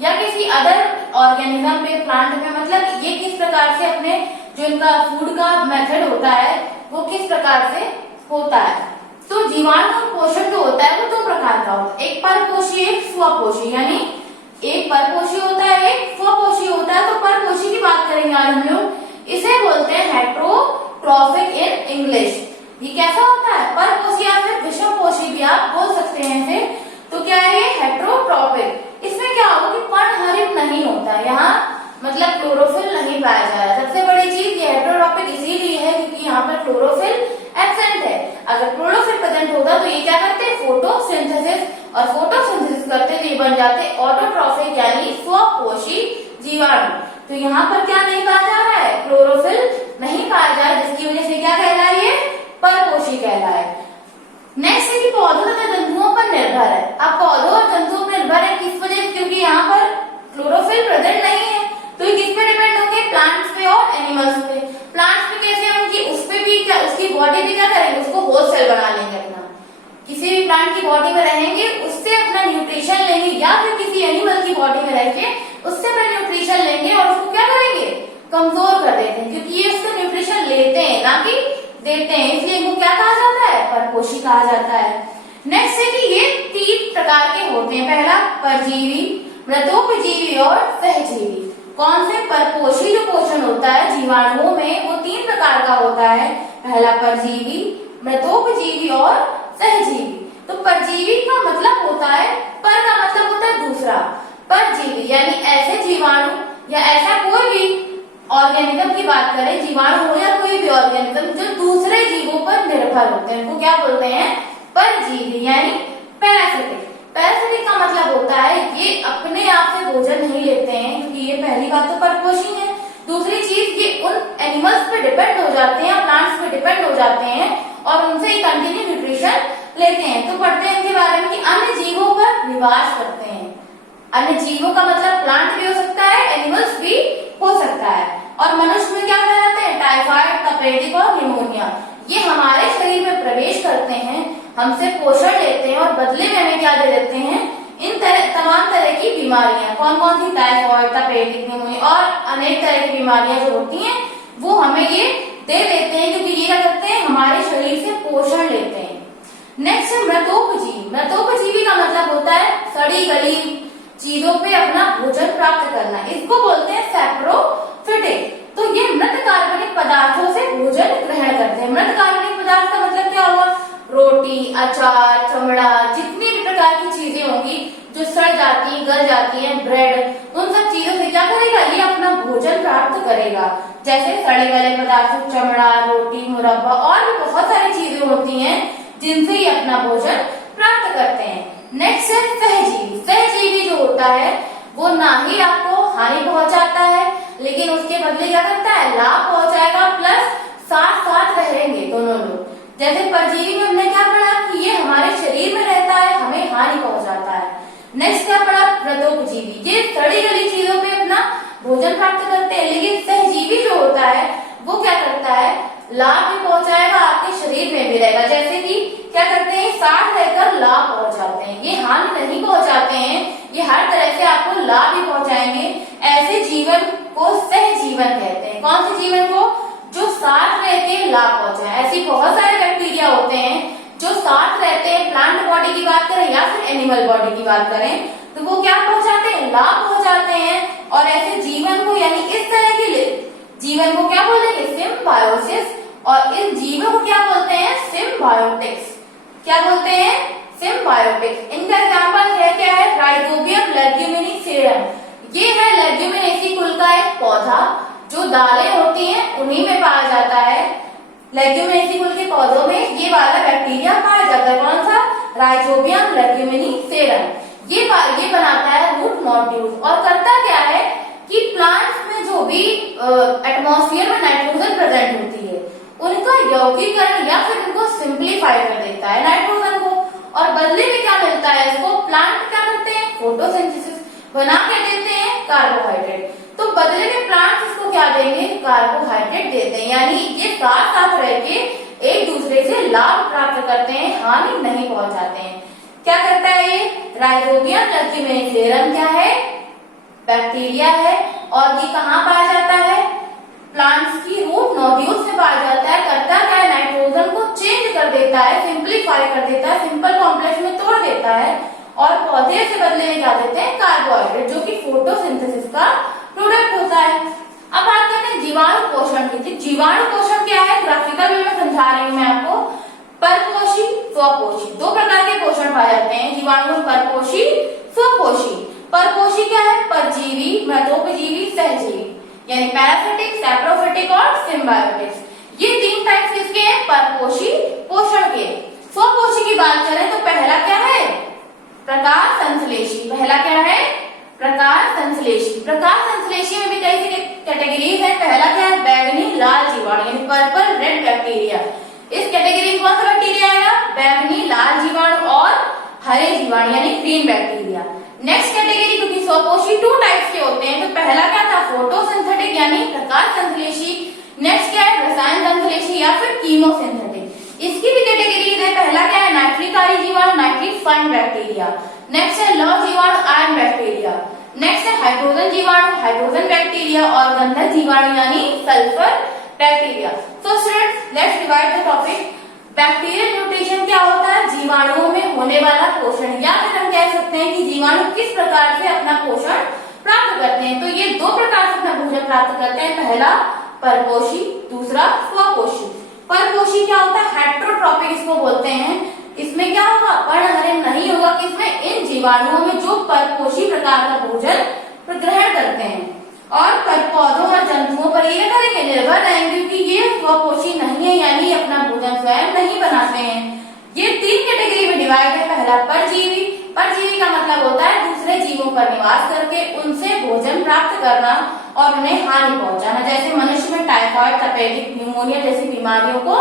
या किसी अदर ऑर्गेनिज्म पे, प्लांट में, मतलब ये किस प्रकार से अपने जो इनका फूड का मेथड होता है वो किस प्रकार से होता है। तो जीवाणु पोषण जो होता है वो दो प्रकार का होता है, एक परपोषी, एक स्वपोषी, यानी एक परपोषी होता है, एक स्वपोषी होता है। तो परपोषी की बात करेंगे आज हम लोग। इसे बोलते हैं हेट्रोट्रॉफिक इन इंग्लिश। ये कैसा होता है? परपोषी या फिर विषमपोषी भी आप बोल सकते हैं इसे। तो क्या है ये? हेट्रोट्रॉफिक। इसमें क्या होगा कि पर्णहरित नहीं होता है, यहाँ मतलब क्लोरोफिल नहीं पाया जा रहा है। सबसे बड़ी चीज ये हेट्रोट्रॉफिक इसीलिए है क्योंकि यहाँ पर क्लोरोफिल एब्सेंट है। अगर क्लोरोफिल प्रेजेंट होता तो ये क्या करते? फोटोसिंथेसिस, और फोटोसिंथेसिस करते तो ये बन जाते ऑटोट्रॉफिक, यानी स्वपोषी जीवाणु। तो यहाँ पर क्या नहीं पाया जा रहा है? क्लोरोफिल नहीं पाया जा रहा, जिसकी वजह से क्या कहलाए? ये परपोषी कहलाए। नेक्स्ट है कि पौधों तथा जंतुओं पर निर्भर है। अब पौधों और जंतुओं पर निर्भर है किस वजह से? क्योंकि यहाँ पर क्लोरोफिल प्रेजेंट नहीं है। तो ये किस पे डिपेंड होंगे? प्लांट्स पे और एनिमल्स पे। प्लांट्स पे कैसे होंगी? उस पे भी क्या, उसकी बॉडी पे क्या करेंगे? उसको होल सेल बना लेंगे अपना। किसी भी प्लांट की बॉडी में रहेंगे, उससे अपना न्यूट्रिशन लेंगे, या फिर किसी एनिमल की बॉडी में रह के उससे अपना न्यूट्रिशन लेंगे और उसको क्या करेंगे? कमजोर कर देते हैं, क्योंकि ये उसका न्यूट्रिशन लेते हैं ना कि देते हैं, इसलिए इनको क्या कहा जाता है? परपोषी कहा जाता है। नेक्स्ट है कि ये 3 प्रकार के होते हैं। पहला परजीवी, मृतोपजीवी और सहजीवी। कौन से? परपोषी जो पोषण होता है जीवाणुओं में वो 3 प्रकार का होता है। पहला परजीवी, मृतोपजीवी और सहजीवी। तो परजीवी का मतलब होता है, पर का मतलब होता है दूसरा, परजीवी यानी ऐसे जीवाणु या ऐसा कोई भी ऑर्गेनिज्म की बात करें, जीवाणु हो या कोई भी ऑर्गेनिज्म जो दूसरे जीवों पर निर्भर होते हैं, उनको क्या बोलते हैं? परजीवी, यानी पैरासिटिक। पैरासिटिक का मतलब होता है ये अपने आप से भोजन नहीं लेते हैं, क्योंकि ये पहली बात तो परपोषी है। दूसरी चीज ये उन एनिमल्स पे डिपेंड हो जाते हैं, प्लांट्स पे डिपेंड हो जाते हैं और उनसे ही कंटिन्यू न्यूट्रिशन लेते हैं। तो पढ़ते हैं इनके बारे में कि अन्य जीवों पर निवास करते हैं। अन्य जीवों का मतलब प्लांट भी हो सकता है, एनिमल्स भी हो सकता है। और मनुष्य में क्या कहलाते हैं? टाइफाइड, तपेदिक और निमोनिया। ये हमारे शरीर में प्रवेश करते हैं, हमसे पोषण लेते हैं और बदले में हमें क्या दे देते हैं? इन तमाम तरह की बीमारियां। कौन कौन सी? टाइफाइड, तपेदिक, निमोनिया और अनेक तरह की बीमारियां जो होती हैं वो हमें ये दे देते हैं, क्योंकि ये क्या करते हैं? हमारे शरीर से पोषण लेते हैं। नेक्स्ट है मृतोपजीवी। मृतोपजीवी का मतलब होता है सड़ी गली चीजों पे अपना भोजन प्राप्त करना, इसको बोलते हैं सैप्रोफिटिक। तो ये मृत कार्बनिक पदार्थों से भोजन ग्रहण करते हैं। मृत कार्बनिक पदार्थ का मतलब क्या हुआ? रोटी, अचार, चमड़ा, जितनी भी प्रकार की चीजें होंगी जो सड़ जाती है, गल जाती है, ब्रेड, उन सब चीजों से क्या करेगा? ये अपना भोजन प्राप्त करेगा। जैसे सड़े गले पदार्थ, चमड़ा, रोटी, मुरब्बा और भी बहुत सारी चीजें होती हैं जिनसे ये अपना भोजन प्राप्त करते हैं। नेक्स्ट है सहजीवी। सहजीवी जो होता है वो ना ही आपको हानि पहुंचाता है, लेकिन उसके बदले क्या करता है? लाभ पहुंचाएगा, प्लस साथ साथ रहेंगे दोनों लोग। जैसे परजीवी में हमने क्या पढ़ा कि ये हमारे शरीर में रहता है, हमें हानि पहुंचाता है। नेक्स्ट क्या पढ़ा? मृतोपजीवी। ये सड़ी गली चीजों पे अपना भोजन प्राप्त करते हैं, लेकिन सहजीवी जो होता है वो क्या करता है? लाभ भी पहुंचाएगा, आपके शरीर में भी रहेगा। जैसे कि क्या करते हैं? साथ रहकर लाभ पहुंचाते हैं, ये हानि नहीं पहुंचाते हैं, ये हर तरह से आपको लाभ भी पहुंचाएंगे। ऐसे जीवन को सहजीवन कहते हैं। कौन से जीवन को? जो साथ रह के लाभ पहुंचाए। ऐसी बहुत सारे बैक्टीरिया होते हैं जो साथ रहते हैं, प्लांट बॉडी की बात करें या फिर एनिमल बॉडी की बात करें, तो वो क्या पहुंचाते हैं? लाभ पहुंचाते हैं। और ऐसे जीवन को, यानी इस तरह के जीवन को क्या बोलेंगे? सिम्बायोसिस। और इन जीवों को क्या बोलते हैं? सिम्बायोटिक्स। क्या बोलते हैं? सिम्बायोटिक्स। इनका एग्जाम्पल है क्या है? राइजोबियम लेग्यूमिनिसेरम। ये है लेग्यूमिनेसी कुल का एक पौधा, जो दालें होती हैं उन्हीं में पाया जाता है। लेग्यूमिनेसी कुल के पौधों में ये वाला बैक्टीरिया पाया जाता है। कौन सा? राइजोबियम लेग्यूमिनिसेरम। ये बनाता है रूट नोड्यूल्स और करता क्या है कि प्लांट्स में जो भी एटमॉस्फेयर में नाइट्रोजन प्रेजेंट होती है उनका यौगिकीकरण या फिर उनको सिंप्लीफाई कर देता है नाइट्रोजन को, और बदले में क्या मिलता है इसको, प्लांट क्या करते हैं, फोटोसिंथेसिस बना के देते हैं कार्बोहाइड्रेट। तो बदले में प्लांट इसको क्या देंगे, कार्बोहाइड्रेट देते हैं, यानी ये साथ साथ रह के एक दूसरे से लाभ प्राप्त करते हैं, हानि नहीं पहुंचाते हैं। क्या करता है ये, राइजोबियम लेग्यूमिनिफेरम क्या है, बैक्टीरिया है, और ये कहाँ पाया जाता है, प्लांट्स की रूट नोड्यूल्स में पाया जाता है। करता क्या है, नाइट्रोजन को चेंज कर देता है, सिंप्लीफाई कर देता है, सिंपल कॉम्प्लेक्स में तोड़ देता है, और पौधे से बदले में क्या देते हैं, कार्बोहाइड्रेट, जो कि फोटोसिंथेसिस का प्रोडक्ट होता है। अब बात करते हैं जीवाणु पोषण की। जीवाणु पोषण क्या है, ग्राफिकल वे में समझा रही हूँ मैं आपको। परपोषी, स्वपोषी, दो प्रकार के पोषण पाए जाते हैं जीवाणु में, परपोषी, स्वपोषी। परपोषी क्या है, परजीवी, मृतोपजीवी, सहजीवी, यानी पैरासिटिक, सैप्रोफिटिक और सिम्बायोटिक। ये तीन टाइप किसके हैं, परपोषी पोषण के। स्वपोषी की बात करें तो पहला क्या है, प्रकाश संश्लेषी। पहला क्या है, प्रकाश संश्लेषी। प्रकाश संश्लेषी में भी कई कैटेगरीज है। पहला क्या है, बैंगनी लाल जीवाणु, यानी पर्पल रेड बैक्टीरिया। इस कैटेगरी में कौन सा बैक्टीरिया आएगा, बैंगनी लाल जीवाणु और हरे जीवाणु, यानी ग्रीन बैक्टीरिया। नेक्स्ट कैटेगरी, क्योंकि स्वपोषी टू टाइप्स के होते हैं, तो पहला क्या था, फोटोसिंथेटिक यानी प्रकाश संश्लेषी। नेक्स्ट क्या है, रसायन संश्लेषी या फिर कीमोसिंथेटिक। इसकी भी कैटेगरीज है। पहला क्या है, नाइट्रिकारी जीवाणु, नाइट्रिक फाइन बैक्टीरिया। नेक्स्ट है लौह जीवाणु, आयन बैक्टीरिया। नेक्स्ट है हाइड्रोजन जीवाणु, हाइड्रोजन बैक्टीरिया, और गंधक जीवाणु यानी sulphur bacteria. So students, let's divide the topic. Bacterial nutrition क्या होता है, जीवाणुओं में होने वाला पोषण, या फिर हम कह सकते हैं कि जीवाणु किस प्रकार से अपना पोषण प्राप्त करते हैं। तो ये दो प्रकार से अपना भोजन प्राप्त करते हैं, पहला परपोषी, दूसरा स्वपोषी। परपोषी क्या होता है, हेटेरोट्रॉपिक इसको बोलते हैं। इसमें क्या होगा, पर्णहरण नहीं होगा, किसमें, इन जीवाणुओं में जो परपोषी प्रकार का भोजन ग्रहण करते हैं, और पौधों और जंतुओं पर ये करेंगे, निर्भर रहेंगे, क्योंकि ये स्वपोषी नहीं है, यानी अपना भोजन स्वयं नहीं बनाते हैं। ये तीन कैटेगरी में डिवाइड है। पहला परजीवी। परजीवी का मतलब होता है दूसरे जीवों पर निवास करके उनसे भोजन प्राप्त करना और उन्हें हानि पहुंचाना, जैसे मनुष्य में टाइफाइड, तपेदिक, न्यूमोनिया जैसी बीमारियों को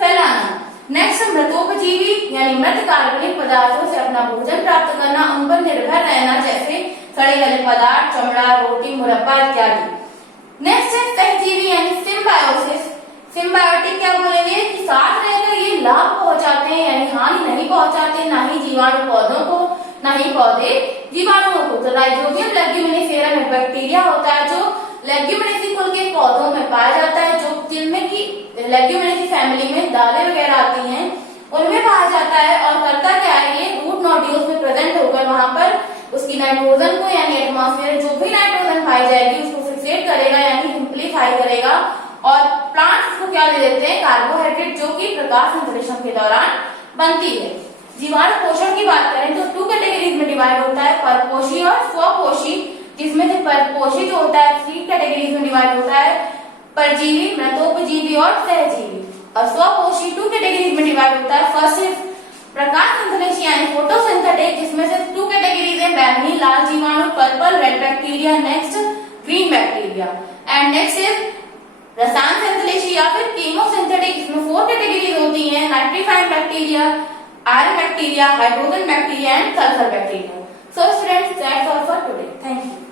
फैलाना। नेक्स्ट मृतोपजीवी, यानी मृत कार्बनिक पदार्थों से अपना भोजन प्राप्त करना, उन पर निर्भर रहना, जैसे सड़े गले पदार्थ, चमड़ा, रोटी, मुरब्बा इत्यादि। नेक्स्ट है सहजीवी यानी सिम्बायोसिस। सिम्बायोटिक क्या बोलेंगे कि साथ रहकर ये लाभ पहुंचाते हैं, यानी हानि नहीं पहुंचाते, ना ही जीवाणु पौधों को, ना ही पौधे जीवाणुओं को। तो राइजोबियम लेग्यूमिनिफेरम एक बैक्टीरिया होता है जो लेग्यूमिनेसी कुल के पौधों में पाया जाता है, जो जिनमें की लेग्यूमिनेसी फैमिली में दालें वगैरह आती हैं, उनमें पाया जाता है। और करता क्या है, ये रूट नोड्यूल्स में प्रेजेंट होकर वहां पर उसकी नाइट्रोजन को, यानी एटमॉस्फेयर जो भी नाइट्रोजन पाई जाएगी उसको फिक्सेट करेगा, यानी सिंप्लीफाई करेगा, और प्लांट्स को क्या दे देते हैं, कार्बोहाइड्रेट, जो कि प्रकाश संश्लेषण के दौरान बनती है। जीवाणु पोषण की बात करें तो टू कैटेगरीज में डिवाइड होता है, परपोषी और स्वपोषी, जिसमें से परपोषी जो होता है थ्री कैटेगरीज में डिवाइड होता है, परजीवी, मृतोपजीवी और सहजीवी। और स्वपोषी टू कैटेगरीज में डिवाइड होता है। फर्स्ट इज प्रकाश संश्लेषी यानी फोटोसिंथेटिक, जिसमें से टू कैटेगरीज है, बैंगनी लाल जीवाणु, purple red bacteria, next green bacteria. And next is रसायन संश्लेषी या फिर कीमोसिंथेटिक, इसमें फोर कैटेगरीज होती हैं, nitrifying bacteria, iron bacteria, hydrogen bacteria and sulphur bacteria. So students, that's all for today. Thank you.